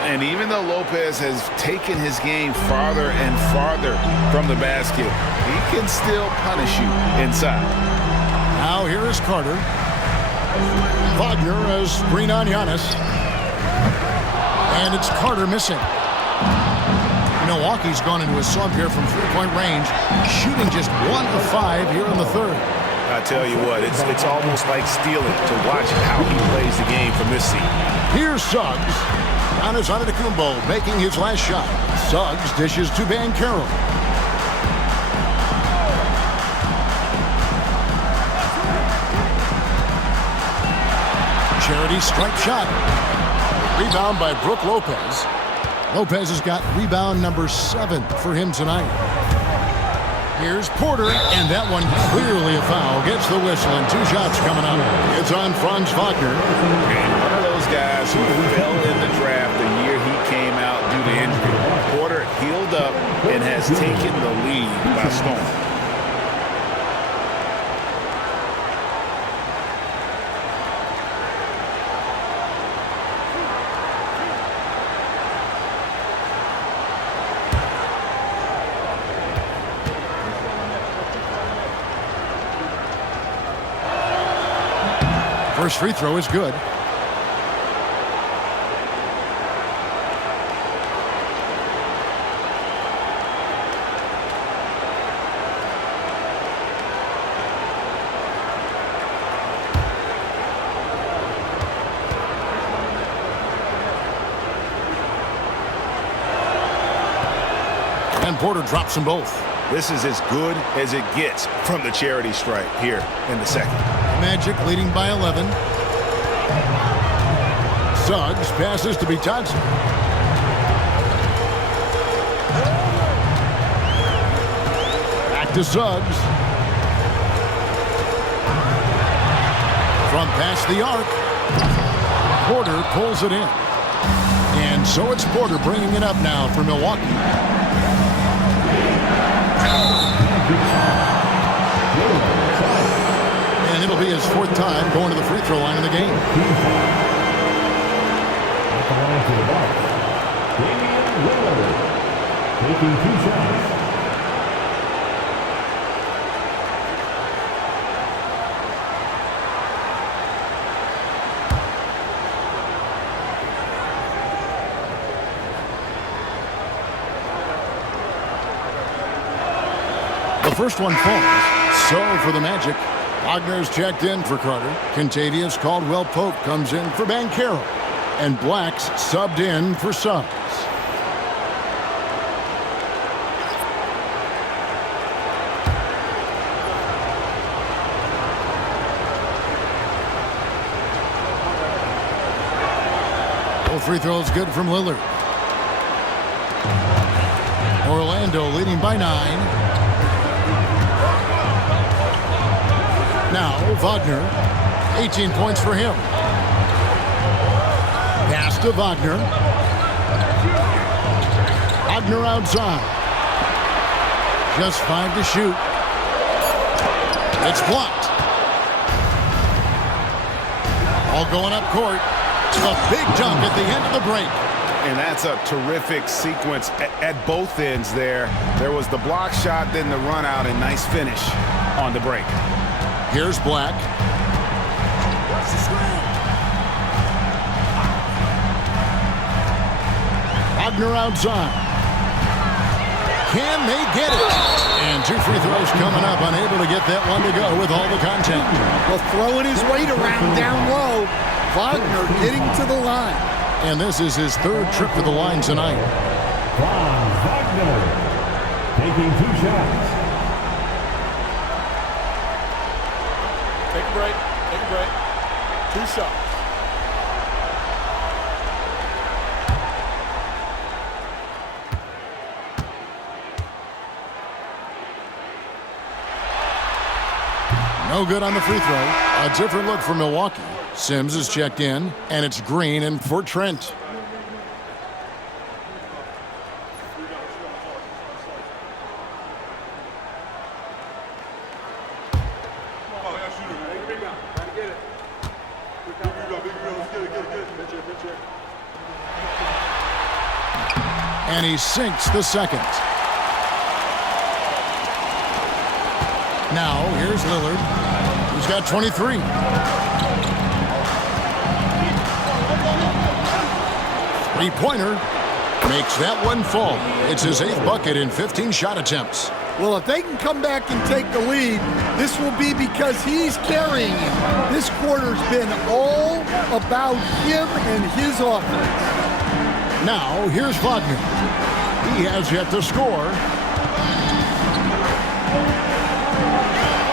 And even though Lopez has taken his game farther and farther from the basket, he can still punish you inside. Now here is Carter. Wagner as screen on Giannis. And it's Carter missing. Milwaukee's gone into a slump here from three-point range, shooting just 1 of 5 here in the third. I tell you what, it's almost like stealing to watch how he plays the game from this seat. Here's Suggs. Giannis Antetokounmpo making his last shot. Suggs dishes to Banchero. Charity stripe shot. Rebound by Brook Lopez. Lopez has got rebound number 7 for him tonight. Here's Porter, and that one clearly a foul. Gets the whistle, and 2 shots coming up. It's on Franz Wagner. And one of those guys who fell in the draft the year he came out due to injury. Porter healed up and has taken the lead by storm. First free throw is good. And Porter drops them both. This is as good as it gets from the charity stripe here in the second. Magic leading by 11. Suggs passes to Bitadze. Back to Suggs. From past the arc. Porter pulls it in. And so it's Porter bringing it up now for Milwaukee. And it'll be his 4th time going to the free throw line in the game. At the line for the Bucks, Damian Lillard, taking 2 shots. The first one falls. So for the Magic, Wagner's checked in for Carter. Kentavious Caldwell-Pope comes in for Banchero. And Black's subbed in for Suggs. Both free throws good from Lillard. Orlando leading by 9. Now, Wagner, 18 points for him. Pass to Wagner. Wagner outside. Just 5 to shoot. It's blocked. All going up court. A big dunk at the end of the break. And that's a terrific sequence at both ends there. There was the block shot, then the run out, and nice finish on the break. Here's Black. Wagner outside. Can they get it? And 2 free throws coming up. Unable to get that one to go with all the contact. Well, throwing his weight around down low. Wagner getting to the line. And this is his 3rd trip to the line tonight. Franz Wagner, taking 2 shots. Take a break. Take a break. 2 shots. No good on the free throw. A different look for Milwaukee. Sims is checked in, and it's Green in for Trent. And he sinks the second. Now, here's Lillard, who's got 23. Three-pointer makes that one fall. It's his 8th bucket in 15 shot attempts. Well, if they can come back and take the lead, this will be because he's carrying him. This quarter's been all about him and his offense. Now, here's Wagner. He has yet to score.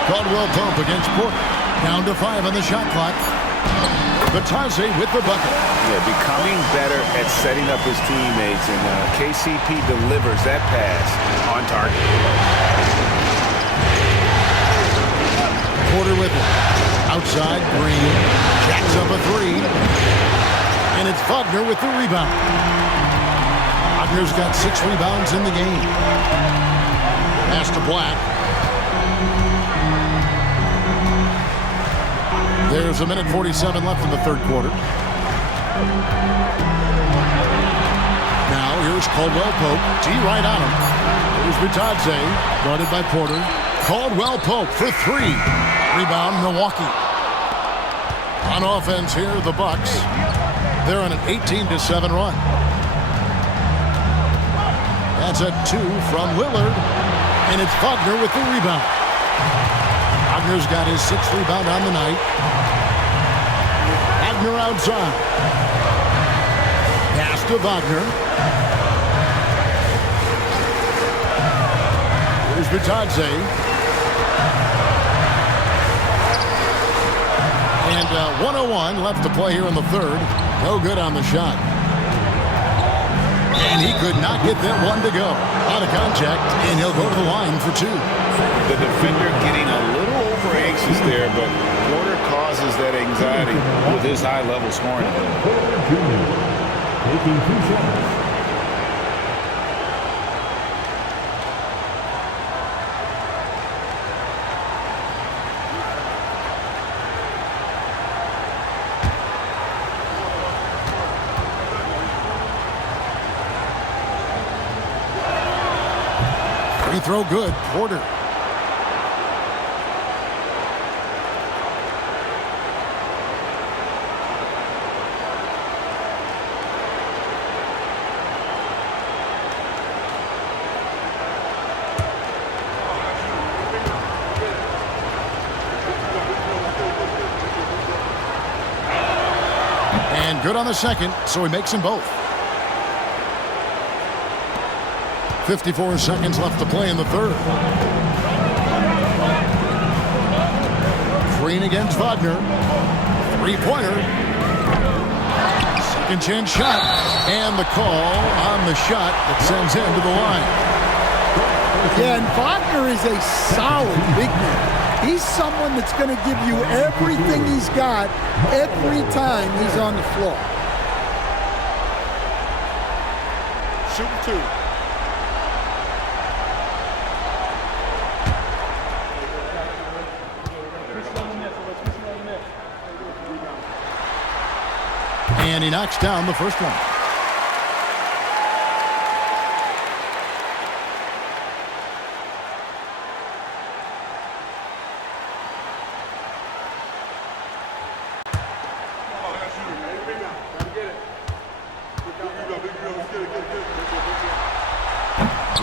Caldwell Pope against Porter. Down to 5 on the shot clock. Vitazzi with the bucket. Yeah, becoming better at setting up his teammates, and KCP delivers that pass on target. Porter with it. Outside, Green. Jacks up a 3. And it's Wagner with the rebound. Wagner's got 6 rebounds in the game. Pass to Black. There's 1:47 left in the third quarter. Now here's Caldwell Pope. T right on him. Here's Vitadze, guarded by Porter. Caldwell Pope for 3. Rebound, Milwaukee. On offense here, the Bucks. They're on an 18-7 run. That's a 2 from Lillard. And it's Wagner with the rebound. Wagner's got his 6th rebound on the night. Wagner outside. Pass to Wagner. Here's Vitadze. And 1:01 left to play here in the third. No good on the shot. And he could not get that one to go. Out of contact, and he'll go to the line for 2. The defender getting a little over anxious there, but Porter causes that anxiety with his high-level scoring. Taking 2 shots. Free throw good, Porter. And good on the second, so he makes them both. 54 seconds left to play in the third. Green against Wagner. 3-pointer. Second chance shot. And the call on the shot that sends him to the line. Yeah, and Wagner is a solid big man. He's someone that's going to give you everything he's got every time he's on the floor. Shooting 2. And he knocks down the first one.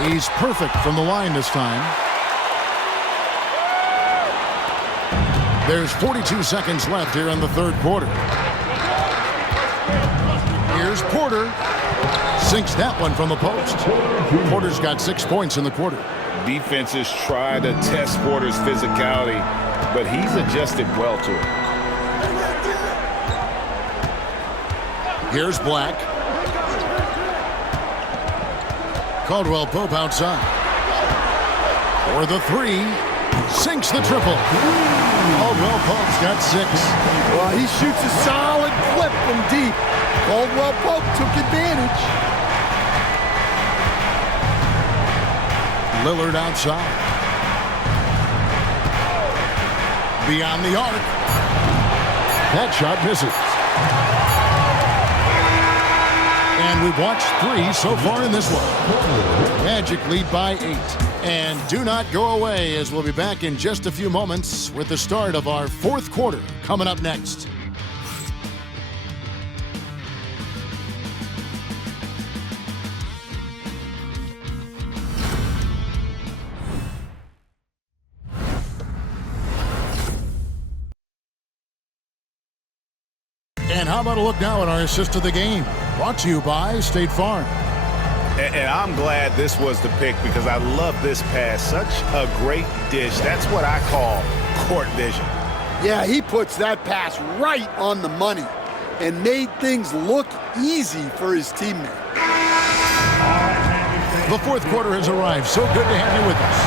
He's perfect from the line this time. There's 42 seconds left here in the third quarter. Here's Porter. Sinks that one from the post. Porter's got 6 points in the quarter. Defenses try to test Porter's physicality, but he's adjusted well to it. Here's Black. Caldwell Pope outside. For the 3. Sinks the triple. Caldwell Pope's got 6. Well, he shoots a solid clip from deep. Caldwell Pope took advantage. Lillard outside. Beyond the arc. That shot misses. And we've watched 3 so far in this one. Magic lead by 8. And do not go away, as we'll be back in just a few moments with the start of our fourth quarter coming up next. And how about a look now at our assist of the game? Brought to you by State Farm. And I'm glad this was the pick because I love this pass. Such a great dish. That's what I call court vision. Yeah, he puts that pass right on the money and made things look easy for his teammate. The fourth quarter has arrived. So good to have you with us.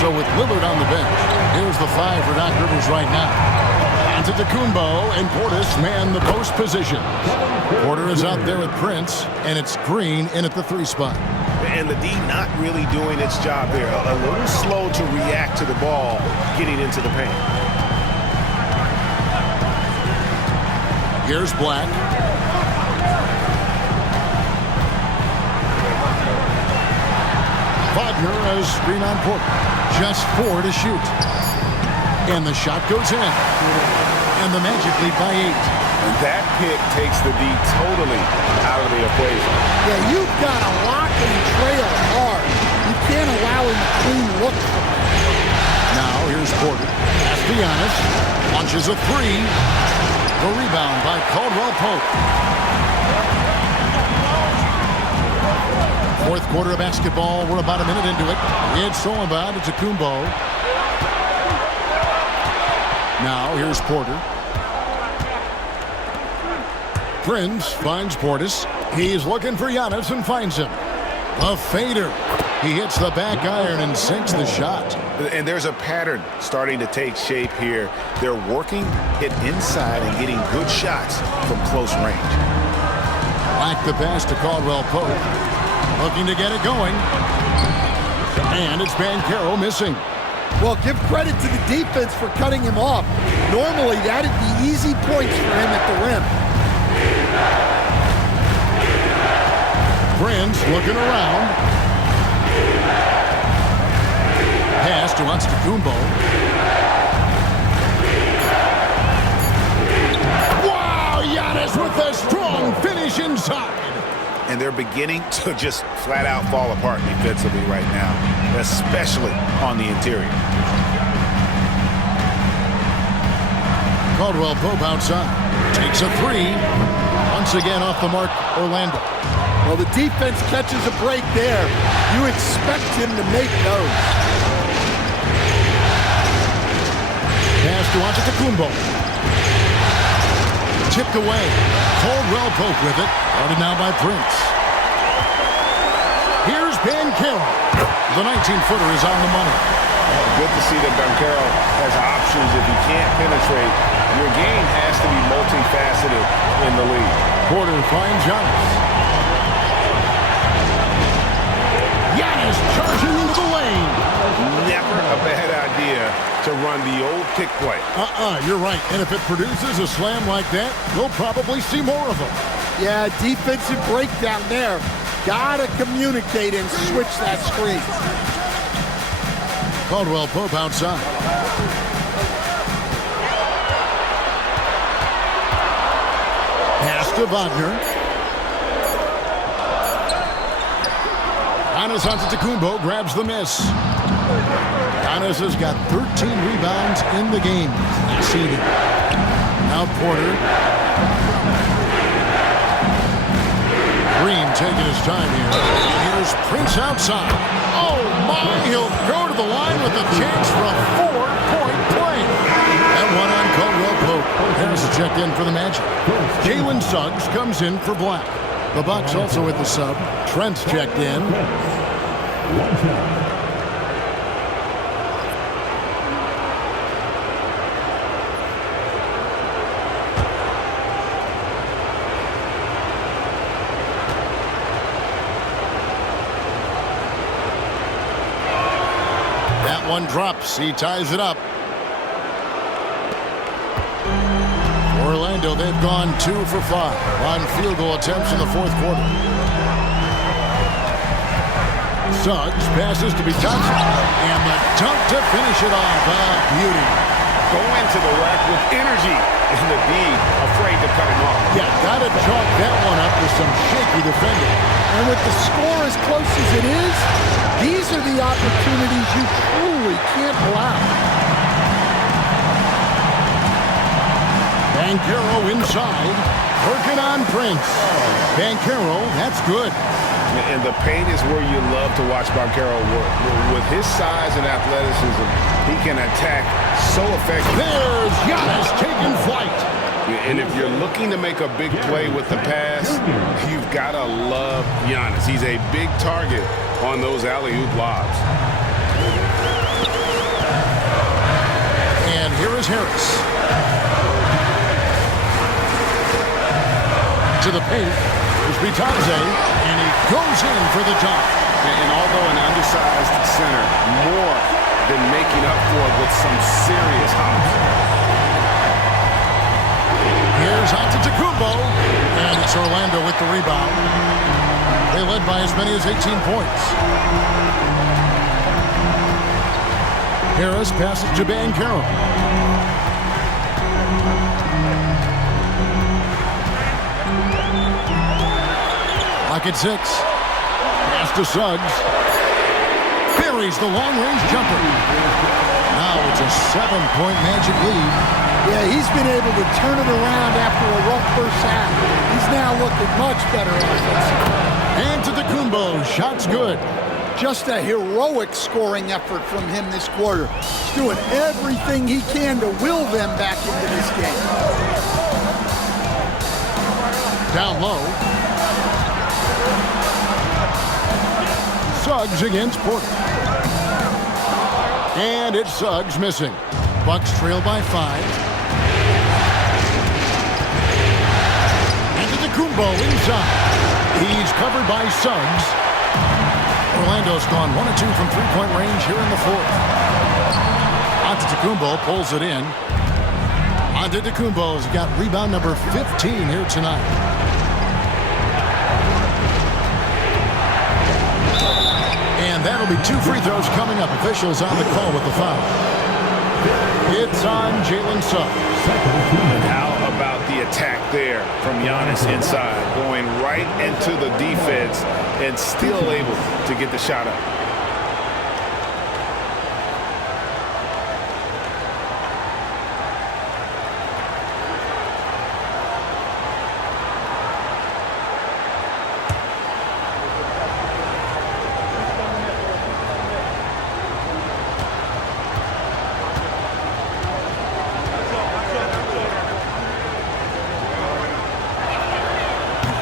So with Lillard on the bench, here's the 5 for Doc Rivers right now. Antetokounmpo and Portis man the post position. Porter is out there with Prince, and it's Green in at the 3 spot. And the D not really doing its job there. A little slow to react to the ball getting into the paint. Here's Black. Wagner as screen on Porter. Just 4 to shoot. And the shot goes in. And the Magic lead by 8. And that pick takes the D totally out of the equation. Yeah, you've got to lock and trail hard. You can't allow him a clean look. Now here's Porter. Giannis launches a 3. The rebound by Caldwell Pope. Fourth quarter of basketball. We're about a minute into it. It's Solomon to Kumbo. Now here's Porter. Prince finds Portis. He's looking for Giannis and finds him. A fader. He hits the back iron and sinks the shot. And there's a pattern starting to take shape here. They're working it inside and getting good shots from close range. Back the pass to Caldwell Pope. Looking to get it going. And it's Banchero missing. Well, give credit to the defense for cutting him off. Normally, that'd be easy points for him at the rim. Prince looking around. Pass to Antetokounmpo. Wow, Giannis with a strong finish inside. And they're beginning to just flat out fall apart defensively right now, especially on the interior. Caldwell Pope outside. Takes a 3. Once again off the mark, Orlando. Well, the defense catches a break there. You expect him to make those. Pass to Antetokounmpo. Tipped away. Caldwell Pope with it. Guarded now by Prince. Here's Banchero. The 19-footer is on the money. Good to see that Banchero has options. If he can't penetrate, your game has to be multifaceted in the league. Porter finds Giannis. Giannis charging into the lane. Never a bad idea to run the old pick play. You're right. And if it produces a slam like that, we'll probably see more of them. Yeah, defensive breakdown there. Gotta communicate and switch that screen. Caldwell Pope outside. Pass to Wagner. Giannis Antetokounmpo grabs the miss. Giannis has got 13 rebounds in the game. Exceeded. Now Porter. Green taking his time here. Here's Prince outside. Oh my, he'll go to the line with a chance for a 4-point play. That one on Caldwell Pope. Harris checked in for the Magic. Jalen Suggs comes in for Black. The Bucks also with the sub. Trent's checked in. That one drops. He ties it up. Orlando, they've gone 2 for 5 on field goal attempts in the fourth quarter. Suggs passes to be touched, and the dunk to finish it off. Beauty. Go into the rack with energy, and the D afraid to cut him off. Yeah, gotta chalk that one up with some shaky defending. And with the score as close as it is, these are the opportunities you truly can't allow. Banchero inside. working on Prince. Banchero, that's good. And the paint is where you love to watch Banchero work. With his size and athleticism, he can attack so effectively. There's Giannis taking flight. And if you're looking to make a big play with the pass, you've got to love Giannis. He's a big target on those alley-oop lobs. And here is Harris. To the paint. There's Bitadze, and he goes in for the dunk. And although an undersized center, more than making up for it with some serious hops. Here's Antetokounmpo, and it's Orlando with the rebound. They led by as many as 18 points. Harris passes to Banchero. Lock at 6. Pass to Suggs. Buries the long-range jumper. Now it's a 7-point Magic lead. Yeah, he's been able to turn it around after a rough first half. He's now looking much better offensively. Antetokounmpo, shot's good. Just a heroic scoring effort from him this quarter. He's doing everything he can to will them back into this game. Down low. Suggs against Porter. And it's Suggs missing. Bucks trail by 5. Antetokounmpo inside. He's covered by Suggs. Orlando's gone 1 of 2 from three-point range here in the 4th. Antetokounmpo pulls it in. Antetokounmpo's got rebound number 15 here tonight. And that'll be 2 free throws coming up. Officials on the call with the foul. It's on Jalen Suggs. How about the attack there from Giannis inside, going right into the defense and still able to get the shot up.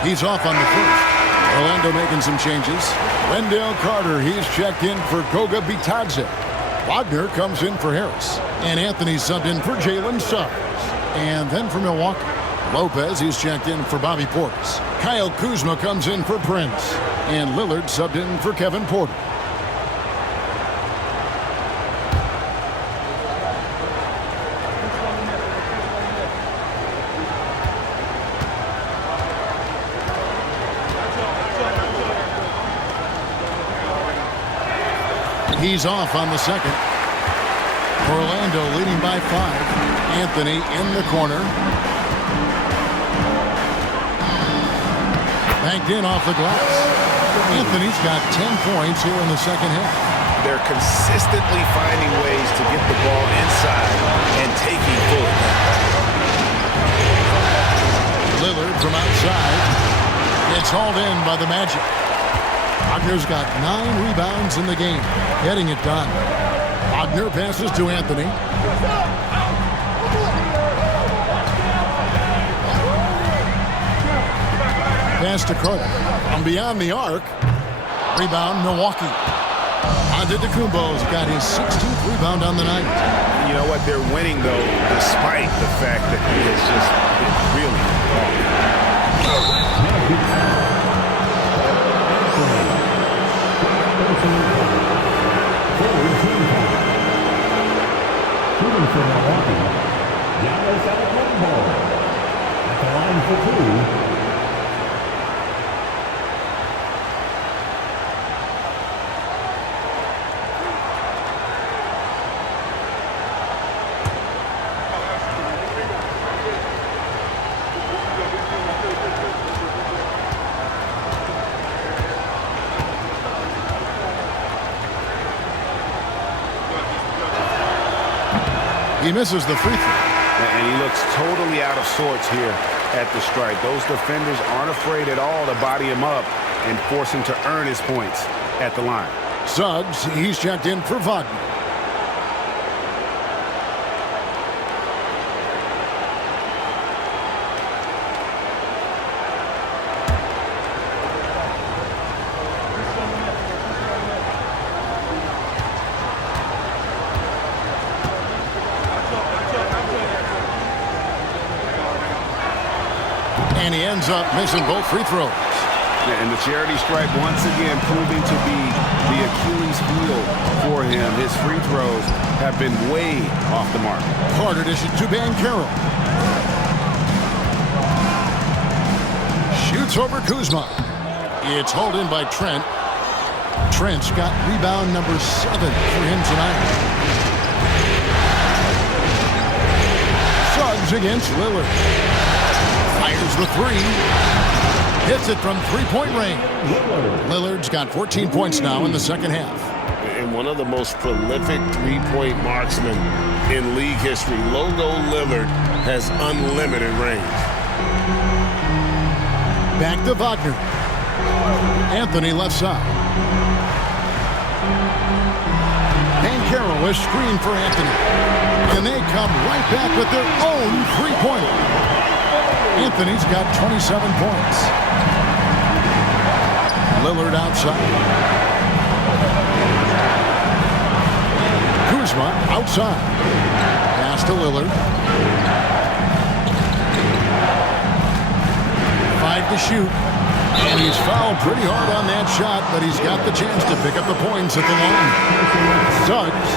He's off on the first. Orlando making some changes. Wendell Carter, he's checked in for Goga Bitadze. Wagner comes in for Harris. And Anthony subbed in for Jalen Suggs. And then for Milwaukee, Lopez, he's checked in for Bobby Portis. Kyle Kuzma comes in for Prince. And Lillard subbed in for Kevin Porter. He's off on the second. Orlando leading by 5. Anthony in the corner. Banked in off the glass. Anthony's got 10 points here in the second half. They're consistently finding ways to get the ball inside and taking full advantage. Lillard from outside. It's hauled in by the Magic. Wagner's got 9 rebounds in the game, getting it done. Wagner passes to Anthony. Pass to Carter. From beyond the arc. Rebound, Milwaukee. Antetokounmpo's got his 16th rebound on the night. You know what? They're winning, though, despite the fact that he has just been really wrong. Shooting for Milwaukee, Giannis Antetokounmpo at the line for 2. He misses the free throw. And he looks totally out of sorts here. at the stripe. Those defenders aren't afraid at all to body him up and force him to earn his points at the line. Suggs, he's checked in for Wagner. And he ends up missing both free throws. And the charity stripe once again proving to be the Achilles heel for him. His free throws have been way off the mark. Carter dishes to Banchero. Shoots over Kuzma. It's hauled in by Trent. Trent's got rebound number 7 for him tonight. Suggs against Lillard. Fires the three. Hits it from three-point range. Lillard's got 14 points now in the second half. And one of the most prolific three-point marksmen in league history, Logo Lillard, has unlimited range. Back to Wagner. Anthony left side. Banchero is screened for Anthony. And they come right back with their own three-pointer. Anthony's got 27 points. Lillard outside. Kuzma outside. Pass to Lillard. 5 to shoot. And he's fouled pretty hard on that shot, but he's got the chance to pick up the points at the line. Suggs.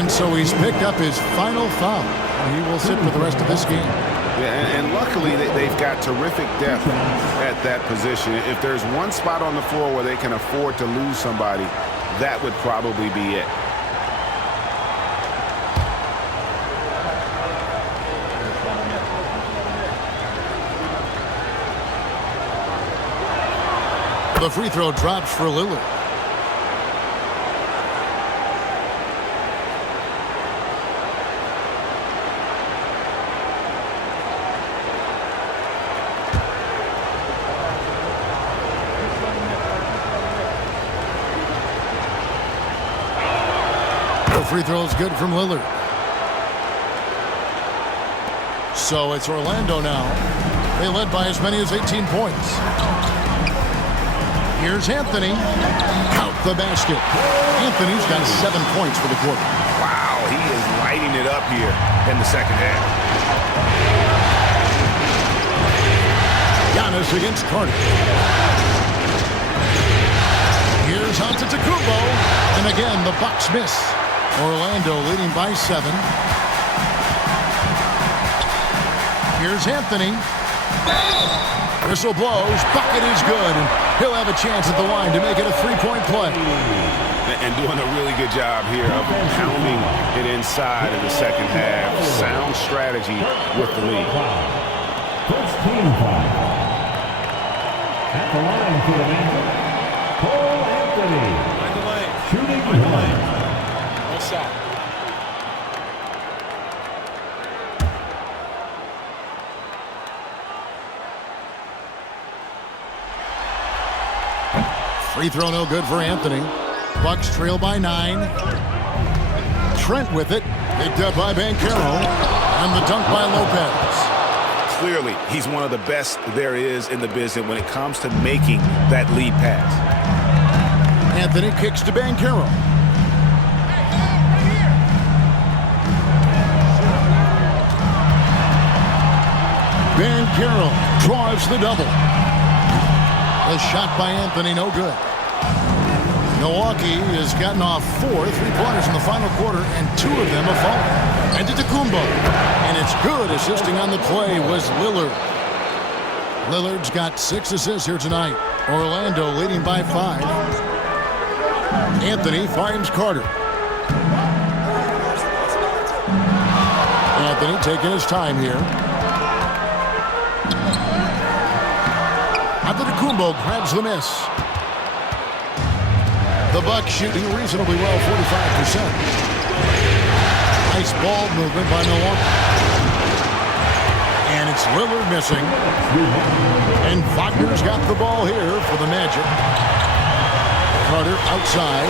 And so he's picked up his final foul. He will sit for the rest of this game. Yeah, and luckily they've got terrific depth at that position. If there's one spot on the floor where they can afford to lose somebody, that would probably be it. The free throw drops for Lillard. Free throw is good from Lillard. So it's Orlando now. They led by as many as 18 points. Here's Anthony. Count the basket. Anthony's got 7 points for the quarter. Wow, he is lighting it up here in the second half. Giannis against Carter. Here's Antetokounmpo. And again, the Bucks miss. Orlando leading by 7. Here's Anthony. Whistle blows. Bucket is good. And he'll have a chance at the line to make it a three-point play. And doing a really good job here of pounding it inside in the second half. Sound strategy with the lead. First team foul. At the line for the Magic, Cole Anthony. Shooting one. Shot. Free throw no good for Anthony. Bucks trail by 9. Trent with it. Picked up by Banchero. And the dunk by Lopez. Clearly, he's one of the best there is in the business when it comes to making that lead pass. Anthony kicks to Banchero. Banchero drives the double. The shot by Anthony, no good. Milwaukee has gotten off 4 3-pointers in the final quarter, and 2 of them have fallen. Antetokounmpo, and it's good. Assisting on the play was Lillard. Lillard's got 6 assists here tonight. Orlando leading by 5. Anthony finds Carter. Anthony taking his time here. Antetokounmpo grabs the miss. The Bucks shooting reasonably well, 45%. Nice ball movement by Milwaukee. And it's It's Lillard missing. And Wagner's got the ball here for the Magic. Carter outside.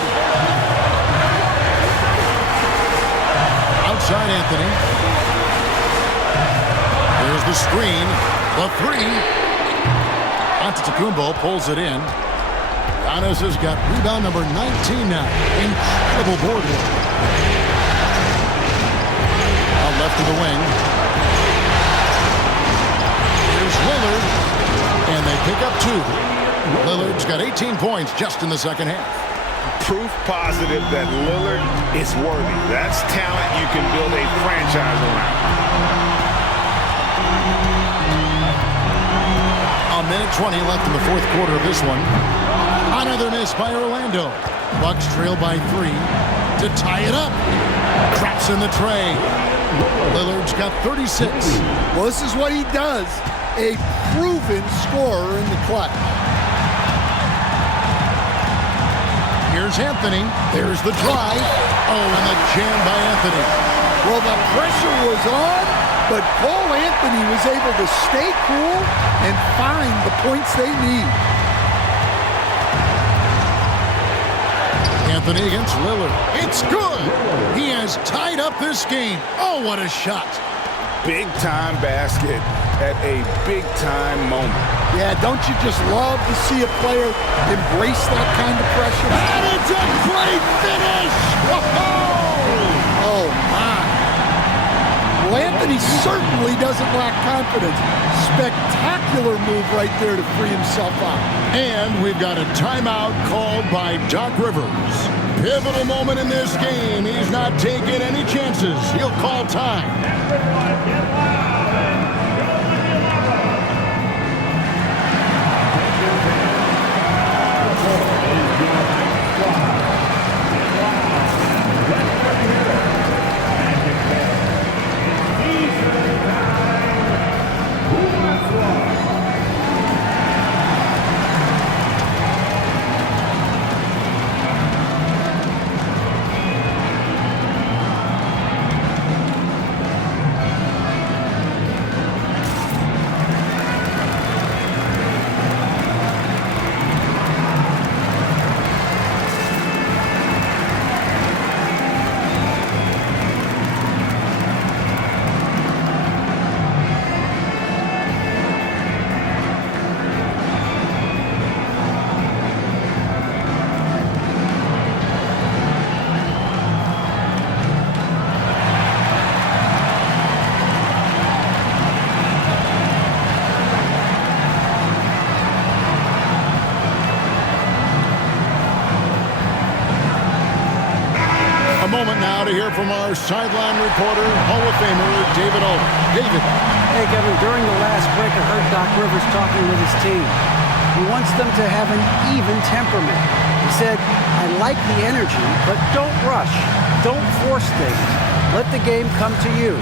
Outside Anthony. There's the screen. The three. Antetokounmpo pulls it in. Giannis has got rebound number 19 now. Incredible board work. Out left of the wing. Here's Lillard. And they pick up 2. Lillard's got 18 points just in the second half. Proof positive that Lillard is worthy. That's talent you can build a franchise around. A minute 20 left in the fourth quarter of this one. Another miss by Orlando. Bucks trail by 3 to tie it up. Traps in the tray. Lillard's got 36. Well, this is what he does. A proven scorer in the clutch. Here's Anthony. There's the drive. Oh, and the jam by Anthony. Well, the pressure was on, but Cole Anthony was able to stay cool and find the points they need. Anthony against Lillard. It's good. He has tied up this game. Oh, what a shot. Big-time basket at a big-time moment. Yeah, don't you just love to see a player embrace that kind of pressure? And it's a great finish! Oh, my. Well, Anthony certainly doesn't lack confidence. Spectacular move right there to free himself up. And we've got a timeout called by Doc Rivers. Pivotal moment in this game. He's not taking any chances. He'll call time. Everyone get loud and show moment now to hear from our sideline reporter, Hall of Famer David Owen. David. Hey, Kevin, during the last break, I heard Doc Rivers talking with his team. He wants them to have an even temperament. He said, I like the energy, but don't rush. Don't force things. Let the game come to you.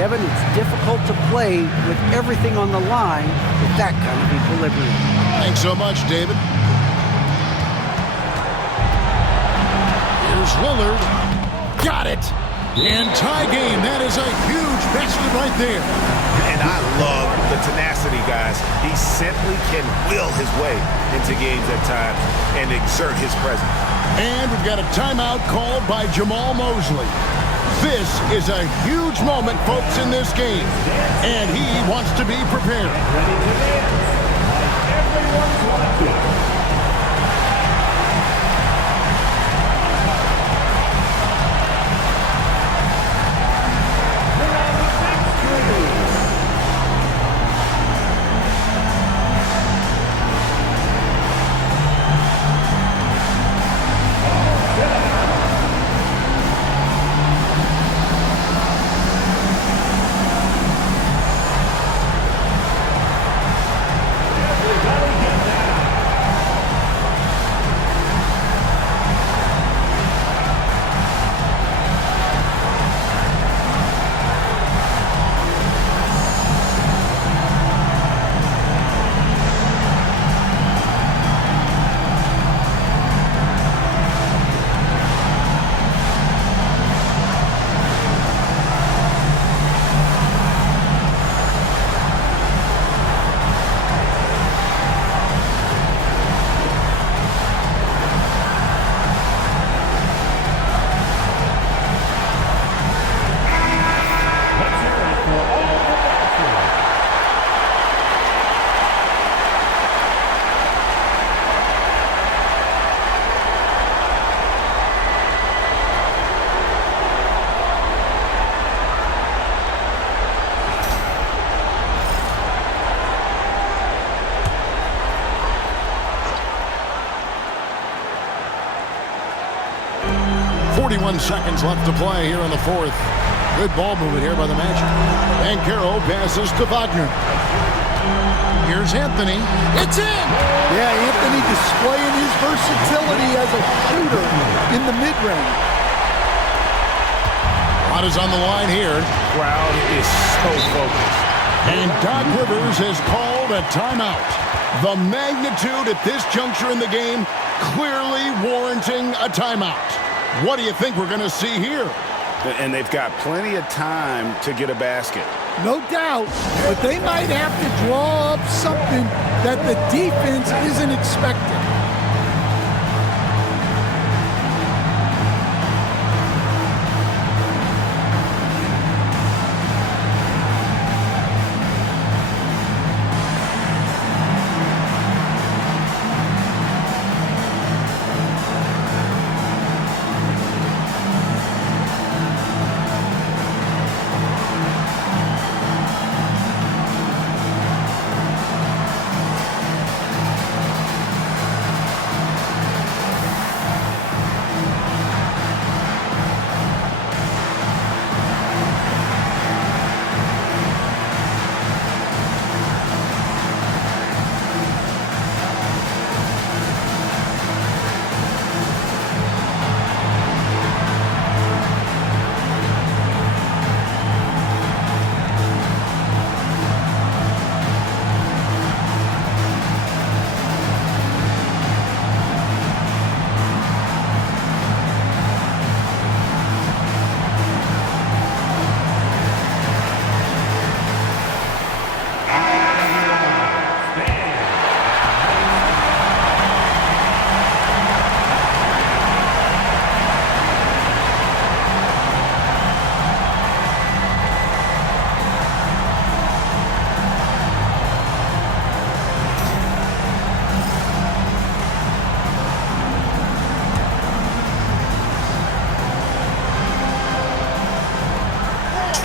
Kevin, it's difficult to play with everything on the line with that kind of equilibrium. Thanks so much, David. Here's Lillard. Got it. And tie game. That is a huge basket right there. And I love the tenacity, guys. He simply can will his way into games at times and exert his presence. And we've got a timeout called by Jamal Mosley. This is a huge moment, folks, in this game. And he wants to be prepared. Ready to dance like everyone's watching. 41 seconds left to play here in the fourth. Good ball movement here by the Magic. Banchero passes to Wagner. Here's Anthony. It's in! Yeah, Anthony displaying his versatility as a shooter in the mid-range. Lot is on the line here. Crowd is so focused. And Doc Rivers has called a timeout. The magnitude at this juncture in the game clearly warranting a timeout. What do you think we're going to see here? And they've got plenty of time to get a basket. No doubt, but they might have to draw up something that the defense isn't expecting.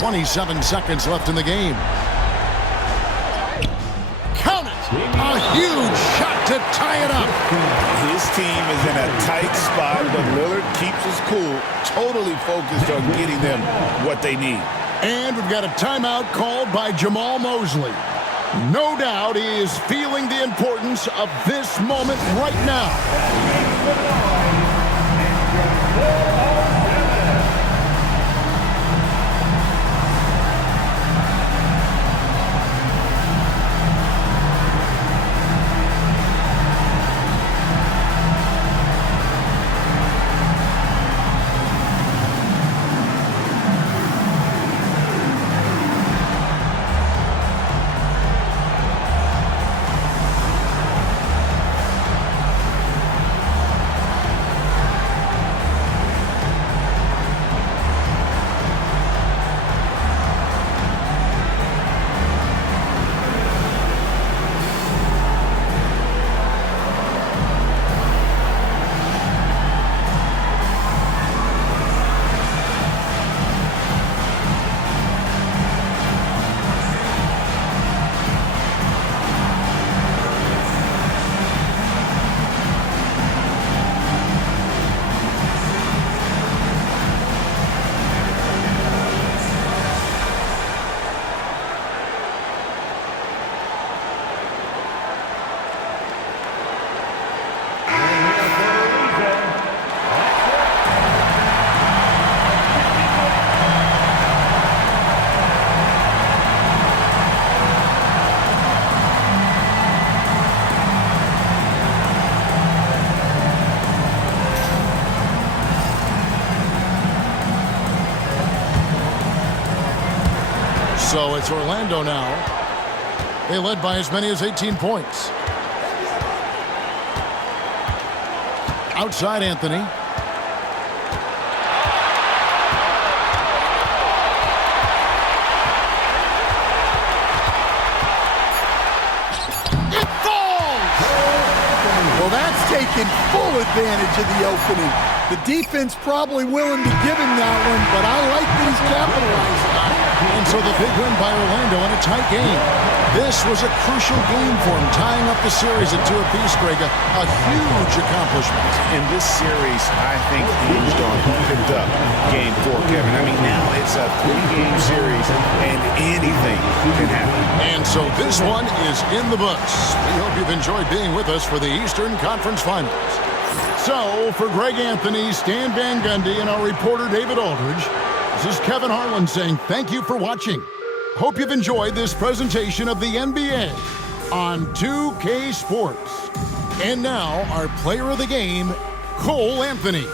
.27 seconds left in the game. Count it! A huge shot to tie it up. His team is in a tight spot, but Lillard keeps his cool, totally focused on getting them what they need. And we've got a timeout called by Jamal Mosley. No doubt he is feeling the importance of this moment right now. So it's Orlando now. They led by as many as 18 points. Outside Anthony. It falls! Well, that's taking full advantage of the opening. The defense probably willing to give him that one, but I like that he's capitalizing on it. And so the big win by Orlando in a tight game. This was a crucial game for them, tying up the series at 2 apiece, Greg. A huge accomplishment. In this series, I think hinged on who picked up Game 4, Kevin. I mean, now it's a 3-game series, and anything can happen. And so this one is in the books. We hope you've enjoyed being with us for the Eastern Conference Finals. So, for Greg Anthony, Stan Van Gundy, and our reporter David Aldridge, this is Kevin Harlan saying thank you for watching. Hope you've enjoyed this presentation of the NBA on 2K Sports. And now, our player of the game, Cole Anthony.